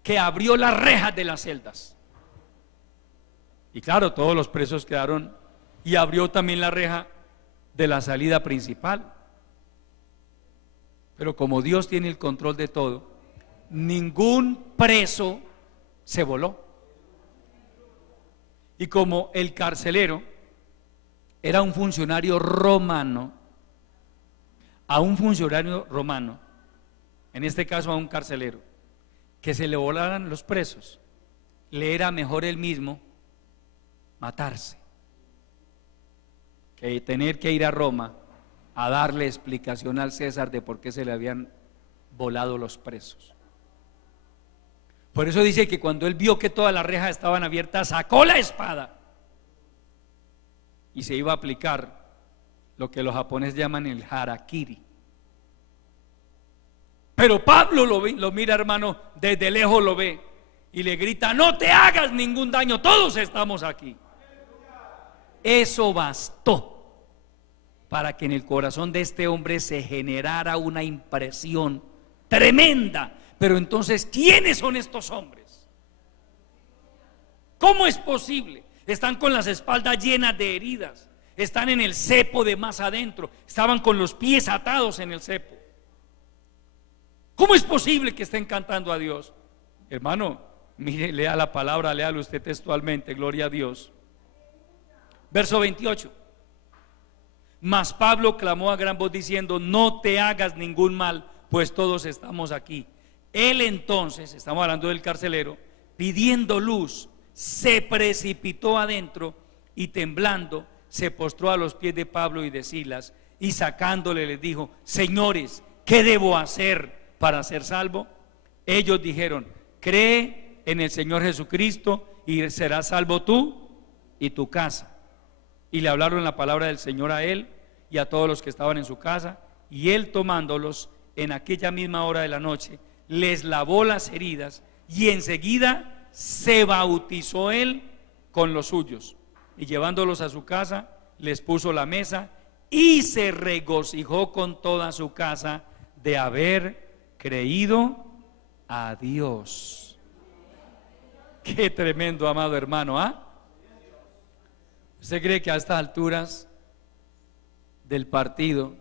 que abrió las rejas de las celdas. Y claro, todos los presos quedaron, y abrió también la reja de la salida principal. Pero como Dios tiene el control de todo, ningún preso se voló. Y como el carcelero era un funcionario romano, a un funcionario romano, en este caso a un carcelero, que se le volaran los presos, le era mejor él mismo matarse que tener que ir a Roma a darle explicación al César de por qué se le habían volado los presos. Por eso dice que cuando él vio que todas las rejas estaban abiertas, sacó la espada y se iba a aplicar lo que los japoneses llaman el harakiri. Pero Pablo lo mira, hermano, desde lejos lo ve y le grita: no te hagas ningún daño, todos estamos aquí. Eso bastó para que en el corazón de este hombre se generara una impresión tremenda. Pero entonces, ¿quiénes son estos hombres? ¿Cómo es posible? Están con las espaldas llenas de heridas, están en el cepo de más adentro, estaban con los pies atados en el cepo. ¿Cómo es posible que estén cantando a Dios? Hermano, mire, lea la palabra, léalo usted textualmente, gloria a Dios. Verso 28. Mas Pablo clamó a gran voz diciendo: no te hagas ningún mal, pues todos estamos aquí. Él entonces, estamos hablando del carcelero, pidiendo luz, se precipitó adentro y temblando se postró a los pies de Pablo y de Silas, y sacándole les dijo: señores, ¿qué debo hacer para ser salvo? Ellos dijeron: cree en el Señor Jesucristo y serás salvo tú y tu casa. Y le hablaron la palabra del Señor a él y a todos los que estaban en su casa, y él, tomándolos en aquella misma hora de la noche, les lavó las heridas, y enseguida se bautizó él con los suyos, y llevándolos a su casa les puso la mesa, y se regocijó con toda su casa de haber creído a Dios. Qué tremendo, amado hermano, ¿ah? ¿Usted cree que a estas alturas del partido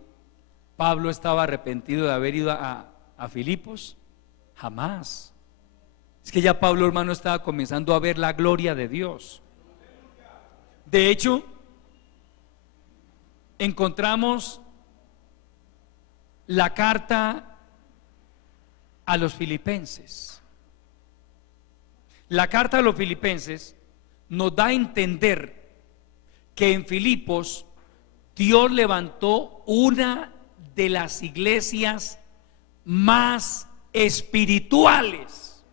Pablo estaba arrepentido de haber ido a Filipos? Jamás. Es que ya Pablo, hermano, estaba comenzando a ver la gloria de Dios. De hecho, encontramos la carta a los filipenses. La carta a los filipenses nos da a entender que en Filipos Dios levantó una de las iglesias más espirituales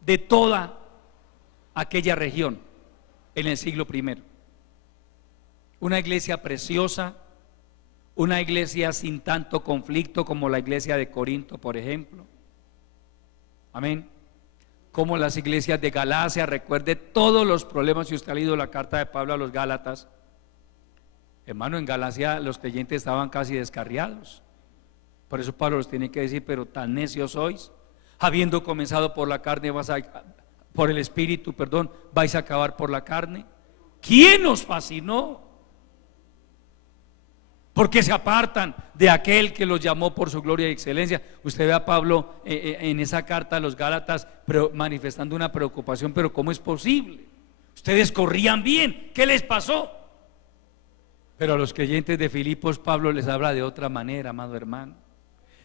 de toda aquella región en el siglo I. Una iglesia preciosa, una iglesia sin tanto conflicto como la iglesia de Corinto, por ejemplo. Amén. Como las iglesias de Galacia. Recuerde todos los problemas. Si usted ha leído la carta de Pablo a los Gálatas, hermano, en Galacia los creyentes estaban casi descarriados. Por eso Pablo los tiene que decir: pero tan necios sois, habiendo comenzado por la carne, por el espíritu, perdón, vais a acabar por la carne. ¿Quién os fascinó? Porque se apartan de aquel que los llamó por su gloria y excelencia. Usted ve a Pablo en esa carta a los Gálatas, pero manifestando una preocupación. Pero ¿cómo es posible? Ustedes corrían bien, ¿qué les pasó? Pero a los creyentes de Filipos Pablo les habla de otra manera, amado hermano.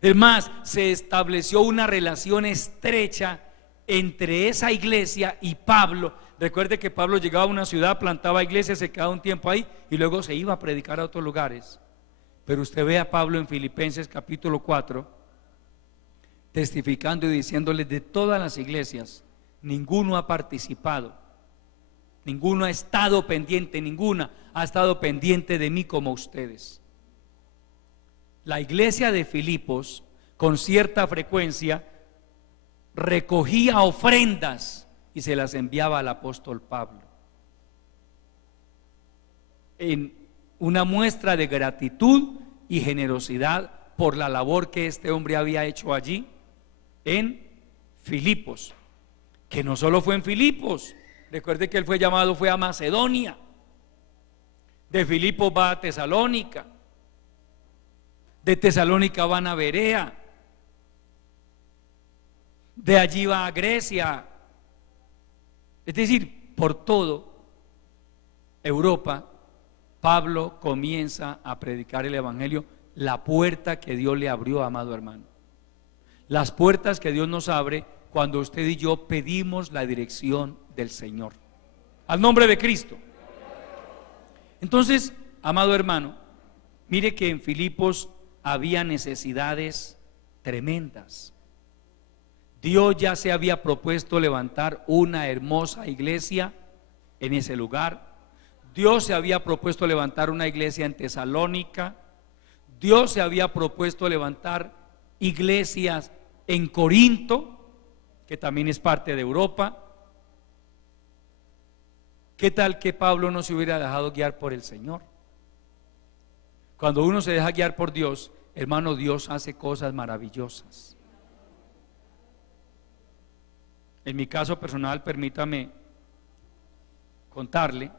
Es más, se estableció una relación estrecha entre esa iglesia y Pablo. Recuerde que Pablo llegaba a una ciudad, plantaba iglesias, se quedaba un tiempo ahí y luego se iba a predicar a otros lugares. Pero usted ve a Pablo en Filipenses capítulo 4 testificando y diciéndole: de todas las iglesias ninguno ha participado, ninguno ha estado pendiente, ninguna ha estado pendiente de mí como ustedes. La iglesia de Filipos con cierta frecuencia recogía ofrendas y se las enviaba al apóstol Pablo en una muestra de gratitud y generosidad por la labor que este hombre había hecho allí en Filipos, que no solo fue en Filipos. Recuerde que él fue llamado, fue a Macedonia. De Filipos va a Tesalónica. De Tesalónica van a Berea. De allí va a Grecia. Es decir, por todo Europa, Pablo comienza a predicar el evangelio, la puerta que Dios le abrió, amado hermano. Las puertas que Dios nos abre cuando usted y yo pedimos la dirección del Señor. Al nombre de Cristo. Entonces, amado hermano, mire que en Filipos había necesidades tremendas. Dios ya se había propuesto levantar una hermosa iglesia en ese lugar. Dios se había propuesto levantar una iglesia en Tesalónica. Dios se había propuesto levantar iglesias en Corinto, que también es parte de Europa. ¿Qué tal que Pablo no se hubiera dejado guiar por el Señor? Cuando uno se deja guiar por Dios, hermano, Dios hace cosas maravillosas. En mi caso personal, permítame contarle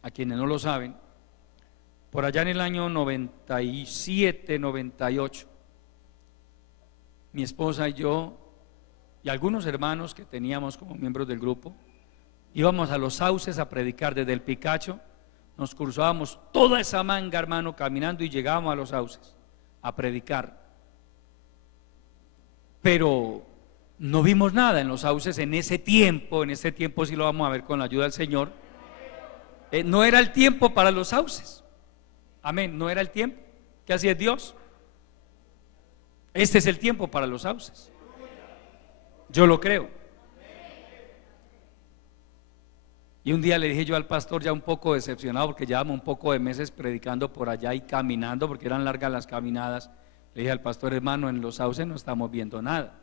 a quienes no lo saben, por allá en el año 97, 98, mi esposa y yo y algunos hermanos que teníamos como miembros del grupo, íbamos a Los Sauces a predicar desde el Picacho. Nos cruzábamos toda esa manga, hermano, caminando, y llegábamos a Los Sauces a predicar. Pero no vimos nada en Los Sauces en ese tiempo. En este tiempo sí lo vamos a ver con la ayuda del Señor. No era el tiempo para Los Sauces. Amén, no era el tiempo. ¿Qué hacía Dios? Este es el tiempo para Los Sauces. Yo lo creo. Y un día le dije yo al pastor, ya un poco decepcionado, porque llevamos un poco de meses predicando por allá y caminando, porque eran largas las caminadas. Le dije al pastor: hermano, en Los Sauces no estamos viendo nada.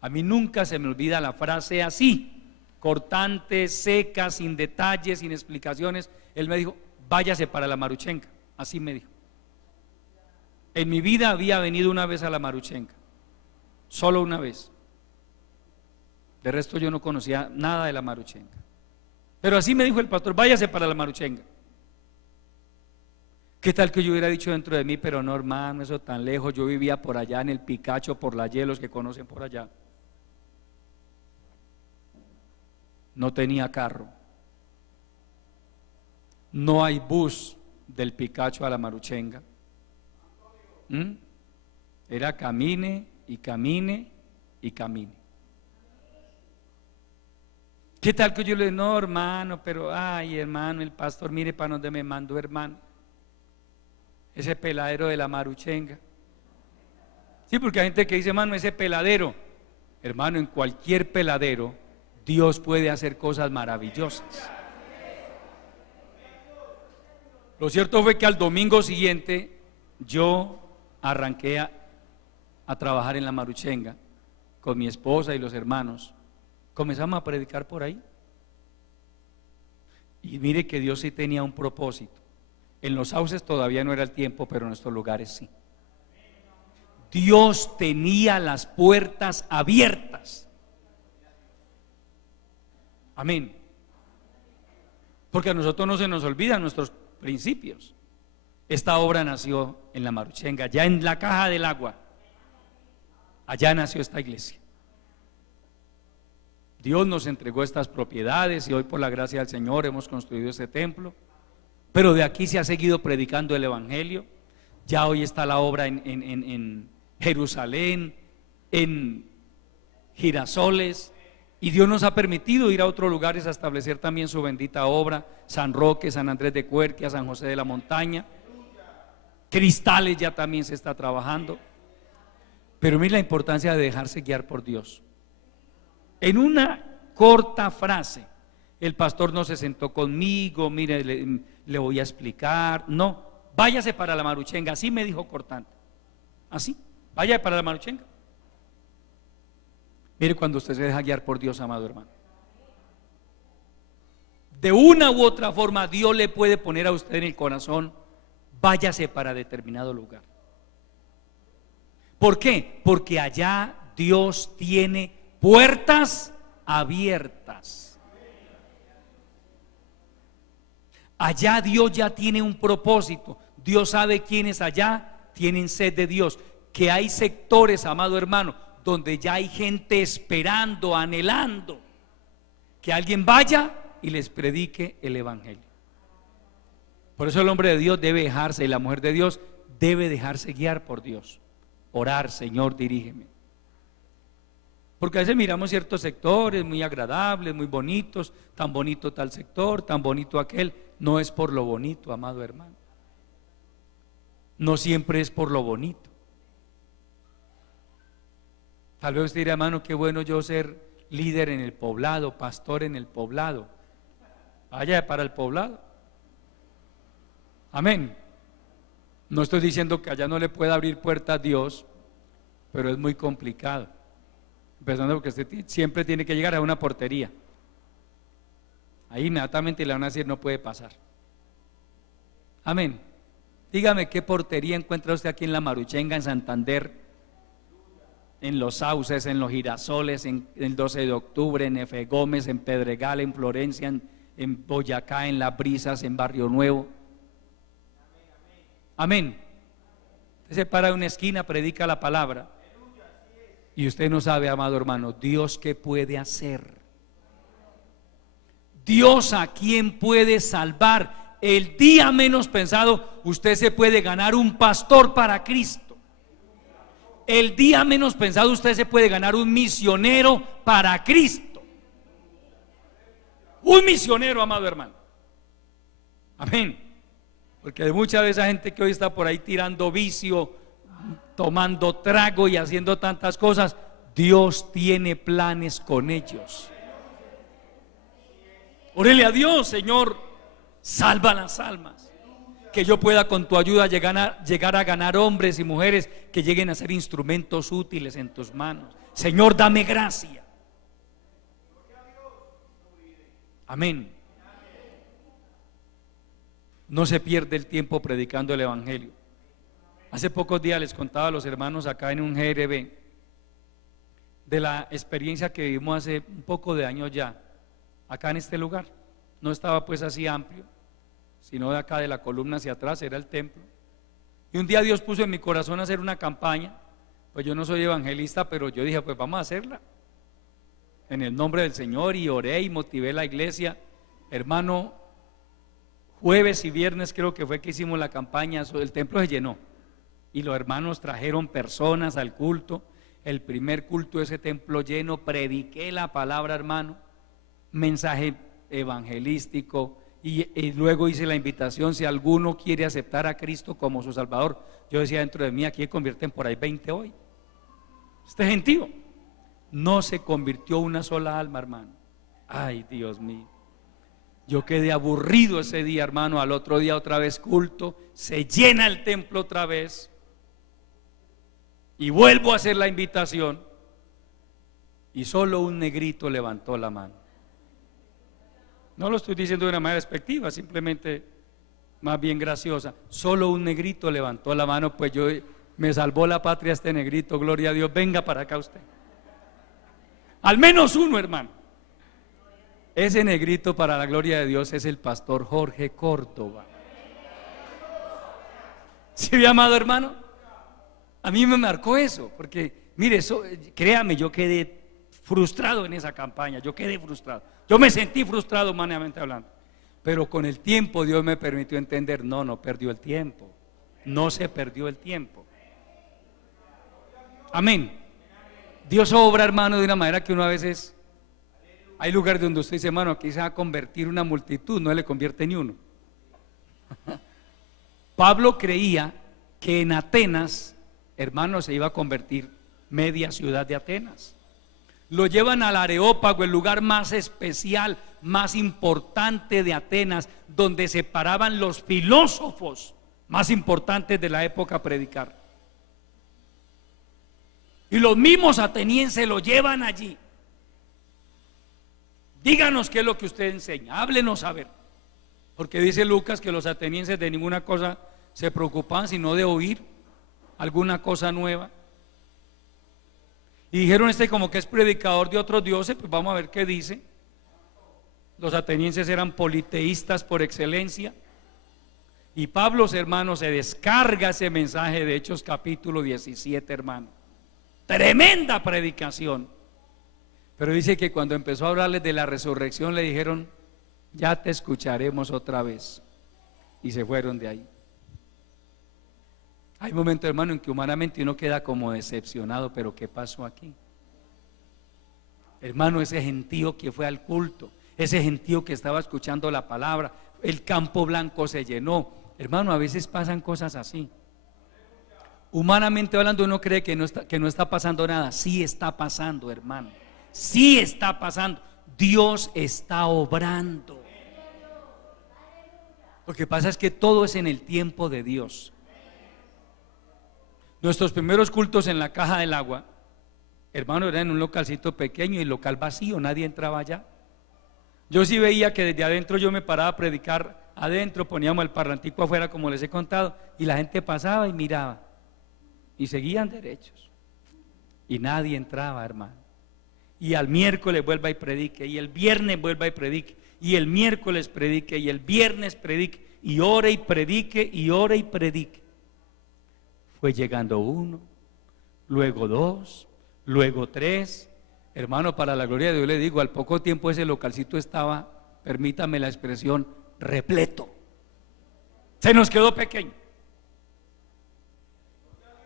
A mí nunca se me olvida la frase así, cortante, seca, sin detalles, sin explicaciones. Él me dijo: váyase para la Maruchenca. Así me dijo. En mi vida había venido una vez a la Maruchenca, solo una vez. De resto yo no conocía nada de la Maruchenca. Pero así me dijo el pastor: váyase para la Maruchenca. ¿Qué tal que yo hubiera dicho dentro de mí: pero no, hermano, eso tan lejos? Yo vivía por allá en el Picacho, por la Y, los que conocen por allá. No tenía carro. No hay bus del Picacho a la Maruchenga. Era camine y camine y camine. ¿Qué tal que yo le digo: no, hermano, pero ay, hermano, el pastor, mire para dónde me mandó, hermano, ese peladero de la Maruchenga? Sí, porque hay gente que dice: hermano, ese peladero. Hermano, en cualquier peladero Dios puede hacer cosas maravillosas. Lo cierto fue que al domingo siguiente yo arranqué a trabajar en la Maruchenga con mi esposa y los hermanos. Comenzamos a predicar por ahí. Y mire que Dios sí tenía un propósito. En Los Sauces todavía no era el tiempo, pero en estos lugares sí. Dios tenía las puertas abiertas. Amén. Porque a nosotros no se nos olvidan nuestros principios. Esta obra nació en la Maruchenga, ya en la Caja del Agua. Allá nació esta iglesia. Dios nos entregó estas propiedades y hoy, por la gracia del Señor, hemos construido este templo. Pero de aquí se ha seguido predicando el evangelio. Ya hoy está la obra en Jerusalén, en Girasoles, y Dios nos ha permitido ir a otros lugares a establecer también su bendita obra. San Roque, San Andrés de Cuerquia, San José de la Montaña, Cristales ya también se está trabajando. Pero mire la importancia de dejarse guiar por Dios. En una corta frase, el pastor no se sentó conmigo: mire, le voy a explicar. No, váyase para la Maruchenga. Así me dijo cortante. Así, vaya para la Maruchenga. Mire, cuando usted se deja guiar por Dios, amado hermano, de una u otra forma Dios le puede poner a usted en el corazón: váyase para determinado lugar. ¿Por qué? Porque allá Dios tiene puertas abiertas. Allá Dios ya tiene un propósito. Dios sabe quiénes allá tienen sed de Dios. Que hay sectores, amado hermano, donde ya hay gente esperando, anhelando que alguien vaya y les predique el evangelio. Por eso el hombre de Dios debe dejarse, y la mujer de Dios debe dejarse guiar por Dios. Orar: Señor, dirígeme. Porque a veces miramos ciertos sectores muy agradables, muy bonitos, tan bonito tal sector, tan bonito aquel. No es por lo bonito, amado hermano. No siempre es por lo bonito. Tal vez usted dirá: hermano, qué bueno yo ser líder en el poblado, pastor en el poblado. Vaya para el poblado. Amén. No estoy diciendo que allá no le pueda abrir puertas a Dios, pero es muy complicado. Empezando porque usted siempre tiene que llegar a una portería. Ahí inmediatamente le van a decir: no puede pasar. Amén. Dígame, ¿qué portería encuentra usted aquí en La Maruchenga, en Santander, en Los Sauces, en Los Girasoles, en el 12 de octubre, en F. Gómez, en Pedregal, en Florencia, en Boyacá, en Las Brisas, en Barrio Nuevo? Amén. Usted se para en una esquina, predica la palabra y usted no sabe, amado hermano, Dios qué puede hacer. Dios a quién puede salvar. El día menos pensado usted se puede ganar un pastor para Cristo. El día menos pensado usted se puede ganar un misionero para Cristo. Un misionero, amado hermano. Amén. Porque hay muchas veces gente que hoy está por ahí tirando vicio, tomando trago y haciendo tantas cosas. Dios tiene planes con ellos. Órele a Dios: Señor, salva las almas. Que yo pueda con tu ayuda llegar a ganar hombres y mujeres que lleguen a ser instrumentos útiles en tus manos. Señor, dame gracia. Amén. No se pierde el tiempo predicando el evangelio. Hace pocos días les contaba a los hermanos acá en un GRB de la experiencia que vivimos hace un poco de años ya, acá en este lugar. No estaba pues así amplio, sino de acá de la columna hacia atrás era el templo. Y un día Dios puso en mi corazón hacer una campaña. Pues yo no soy evangelista, pero yo dije: pues vamos a hacerla en el nombre del Señor. Y oré y motivé a la iglesia. Hermano, jueves y viernes creo que fue que hicimos la campaña. El templo se llenó y los hermanos trajeron personas al culto. El primer culto de ese templo lleno, prediqué la palabra, hermano, mensaje evangelístico, y luego hice la invitación: si alguno quiere aceptar a Cristo como su Salvador. Yo decía dentro de mí: aquí convierten por ahí 20 hoy. Este gentío no se convirtió una sola alma, hermano. Ay, Dios mío. Yo quedé aburrido ese día, hermano. Al otro día otra vez culto, se llena el templo otra vez y vuelvo a hacer la invitación y solo un negrito levantó la mano. No lo estoy diciendo de una manera despectiva, simplemente más bien graciosa. Solo un negrito levantó la mano. Pues yo, me salvó la patria este negrito, gloria a Dios. Venga para acá usted. Al menos uno, hermano. Ese negrito, para la gloria de Dios, es el pastor Jorge Córdoba. ¿Sí, mi amado hermano? A mí me marcó eso, porque mire, eso, créame, yo quedé frustrado en esa campaña. Yo quedé frustrado. Yo me sentí frustrado humanamente hablando. Pero con el tiempo Dios me permitió entender: no perdió el tiempo. No se perdió el tiempo. Amén. Dios obra, hermano, de una manera que uno a veces... Hay lugares donde usted dice: hermano, aquí se va a convertir una multitud, no le convierte ni uno. Pablo creía que en Atenas, hermano, se iba a convertir media ciudad de Atenas. Lo llevan al Areópago, el lugar más especial, más importante de Atenas, donde se paraban los filósofos más importantes de la época a predicar. Y los mismos atenienses lo llevan allí. Díganos qué es lo que usted enseña, háblenos a ver. Porque dice Lucas que los atenienses de ninguna cosa se preocupaban sino de oír alguna cosa nueva. Y dijeron, este como que es predicador de otros dioses, pues vamos a ver qué dice. Los atenienses eran politeístas por excelencia. Y Pablo, hermano, se descarga ese mensaje de Hechos capítulo 17, hermano. Tremenda predicación. Pero dice que cuando empezó a hablarles de la resurrección, le dijeron, ya te escucharemos otra vez. Y se fueron de ahí. Hay momentos, hermano, en que humanamente uno queda como decepcionado, pero ¿qué pasó aquí? Hermano, ese gentío que fue al culto, ese gentío que estaba escuchando la palabra, el campo blanco se llenó. Hermano, a veces pasan cosas así. Humanamente hablando, uno cree que no está pasando nada. Sí está pasando, hermano. Sí está pasando. Dios está obrando. Lo que pasa es que todo es en el tiempo de Dios. Nuestros primeros cultos en la Caja del Agua, hermano, era en un localcito pequeño y local vacío, nadie entraba allá. Yo sí veía que desde adentro yo me paraba a predicar adentro, poníamos el parlantico afuera como les he contado, y la gente pasaba y miraba y seguían derechos y nadie entraba, hermano. Y al miércoles vuelva y predique, y el viernes vuelva y predique, y el miércoles predique, y el viernes predique, y ore y predique, y ore y predique. Fue llegando uno, luego dos, luego tres. Hermano, para la gloria de Dios le digo, al poco tiempo ese localcito estaba, permítame la expresión, repleto. Se nos quedó pequeño.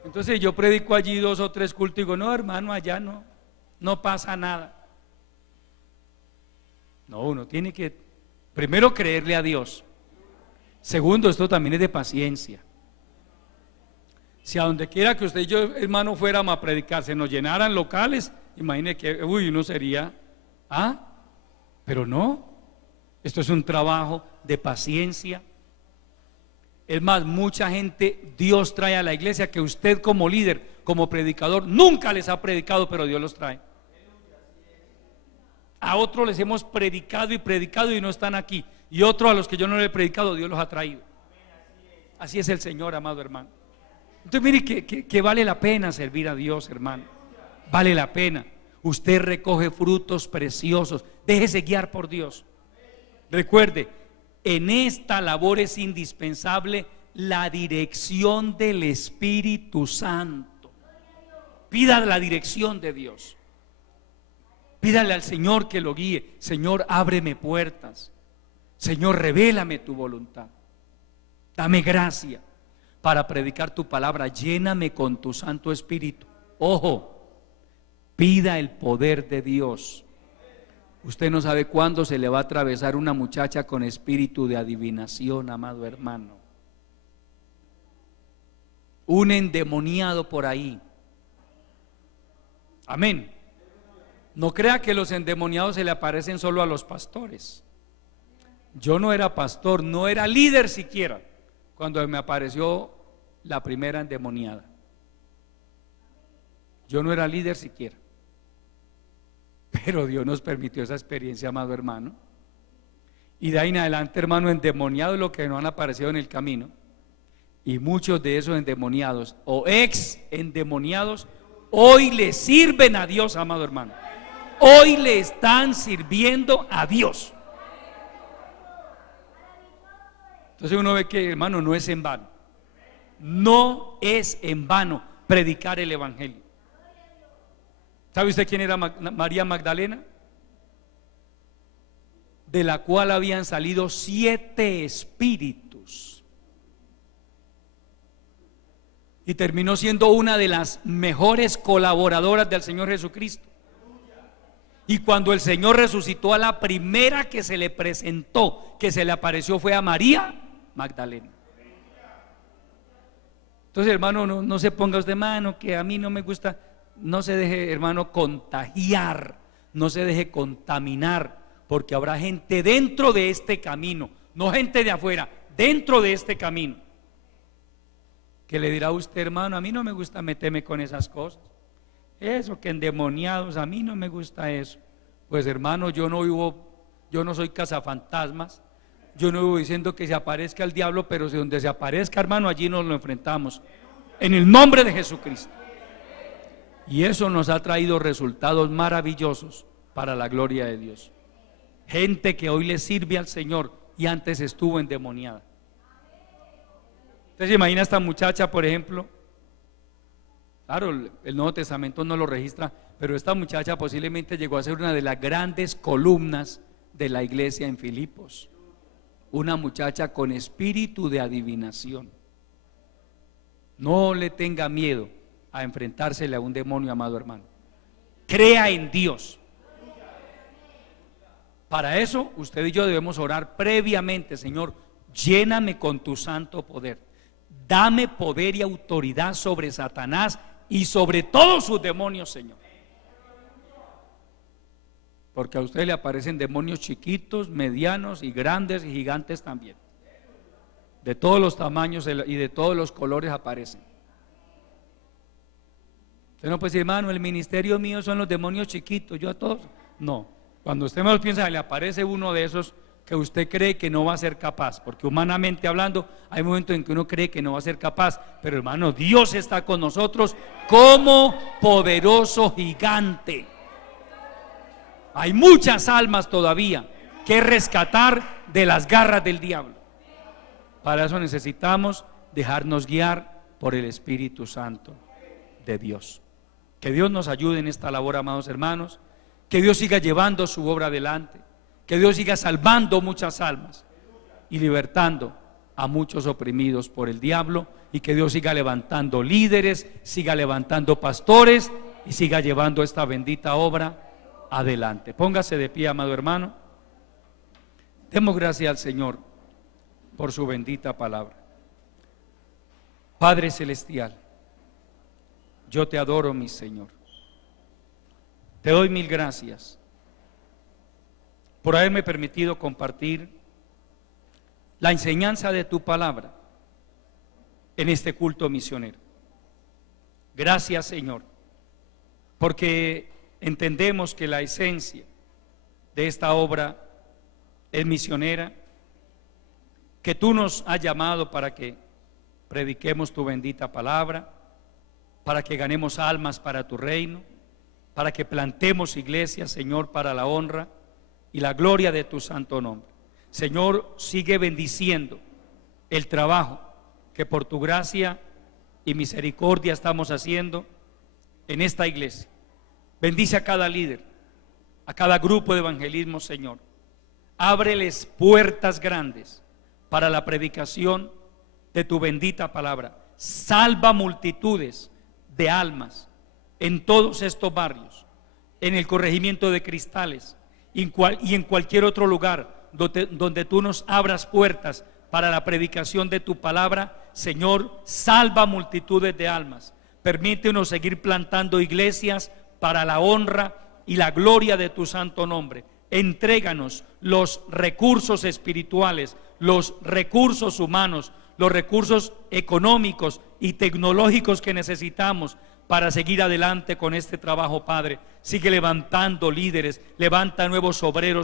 Entonces yo predico allí 2 o 3 cultos y digo, no, hermano, allá no pasa nada. No, uno tiene que primero creerle a Dios. Segundo, esto también es de paciencia. Si a donde quiera que usted y yo, hermano, fuéramos a predicar, se nos llenaran locales, imagine que, uno sería, pero no, esto es un trabajo de paciencia. Es más, mucha gente Dios trae a la iglesia que usted como líder, como predicador, nunca les ha predicado, pero Dios los trae. A otros les hemos predicado y no están aquí, y otros a los que yo no les he predicado, Dios los ha traído. Así es el Señor, amado hermano. Entonces mire que vale la pena servir a Dios, hermano. Vale la pena. Usted recoge frutos preciosos. Déjese guiar por Dios. Recuerde, en esta labor es indispensable la dirección del Espíritu Santo. Pida la dirección de Dios. Pídale al Señor que lo guíe. Señor, ábreme puertas. Señor, revélame tu voluntad. Dame gracia para predicar tu palabra, lléname con tu Santo Espíritu. Ojo, pida el poder de Dios. Usted no sabe cuándo se le va a atravesar una muchacha con espíritu de adivinación, amado hermano. Un endemoniado por ahí. Amén. No crea que los endemoniados se le aparecen solo a los pastores. Yo no era pastor, no era líder siquiera cuando me apareció la primera endemoniada. Yo no era líder siquiera, pero Dios nos permitió esa experiencia, amado hermano. Y de ahí en adelante, hermano, endemoniados lo que nos han aparecido en el camino. Y muchos de esos endemoniados o ex endemoniados hoy le sirven a Dios, amado hermano. Hoy le están sirviendo a Dios. Entonces uno ve que, hermano, no es en vano. No es en vano predicar el evangelio. ¿Sabe usted quién era María Magdalena? De la cual habían salido 7 espíritus. Y terminó siendo una de las mejores colaboradoras del Señor Jesucristo. Y cuando el Señor resucitó, a la primera que se le presentó, que se le apareció, fue a María Magdalena. Entonces, hermano, no se ponga usted, hermano, que a mí no me gusta. No se deje, hermano, contagiar, no se deje contaminar, porque habrá gente dentro de este camino, no gente de afuera, dentro de este camino, que le dirá a usted, hermano, a mí no me gusta meterme con esas cosas. Eso que endemoniados, a mí no me gusta eso. Pues, hermano, yo no soy cazafantasmas. Yo no vivo diciendo que se aparezca el diablo, pero si donde se aparezca, hermano, allí nos lo enfrentamos. En el nombre de Jesucristo. Y eso nos ha traído resultados maravillosos para la gloria de Dios. Gente que hoy le sirve al Señor y antes estuvo endemoniada. Usted se imagina esta muchacha, por ejemplo. Claro, el Nuevo Testamento no lo registra, pero esta muchacha posiblemente llegó a ser una de las grandes columnas de la iglesia en Filipos. Una muchacha con espíritu de adivinación. No le tenga miedo a enfrentársele a un demonio, amado hermano. Crea en Dios. Para eso usted y yo debemos orar previamente: Señor, lléname con tu santo poder. Dame poder y autoridad sobre Satanás y sobre todos sus demonios, Señor. Porque a usted le aparecen demonios chiquitos, medianos y grandes y gigantes también. De todos los tamaños y de todos los colores aparecen. Usted no puede decir, hermano, el ministerio mío son los demonios chiquitos, yo a todos. No, cuando usted menos piensa, le aparece uno de esos que usted cree que no va a ser capaz, porque humanamente hablando hay momentos en que uno cree que no va a ser capaz, pero hermano, Dios está con nosotros como poderoso gigante. Hay muchas almas todavía que rescatar de las garras del diablo. Para eso necesitamos dejarnos guiar por el Espíritu Santo de Dios. Que Dios nos ayude en esta labor, amados hermanos. Que Dios siga llevando su obra adelante. Que Dios siga salvando muchas almas y libertando a muchos oprimidos por el diablo. Y que Dios siga levantando líderes, siga levantando pastores y siga llevando esta bendita obra adelante. Póngase de pie, amado hermano. Demos gracias al Señor por su bendita palabra. Padre celestial, yo te adoro, mi Señor. Te doy mil gracias por haberme permitido compartir la enseñanza de tu palabra en este culto misionero. Gracias, Señor, porque entendemos que la esencia de esta obra es misionera, que tú nos has llamado para que prediquemos tu bendita palabra, para que ganemos almas para tu reino, para que plantemos iglesias, Señor, para la honra y la gloria de tu santo nombre. Señor, sigue bendiciendo el trabajo que por tu gracia y misericordia estamos haciendo en esta iglesia. Bendice a cada líder, a cada grupo de evangelismo, Señor. Ábreles puertas grandes para la predicación de tu bendita palabra. Salva multitudes de almas en todos estos barrios, en el corregimiento de Cristales y en cualquier otro lugar donde tú nos abras puertas para la predicación de tu palabra. Señor, salva multitudes de almas. Permítenos seguir plantando iglesias para la honra y la gloria de tu santo nombre. Entréganos los recursos espirituales, los recursos humanos, los recursos económicos y tecnológicos que necesitamos para seguir adelante con este trabajo, Padre. Sigue levantando líderes, levanta nuevos obreros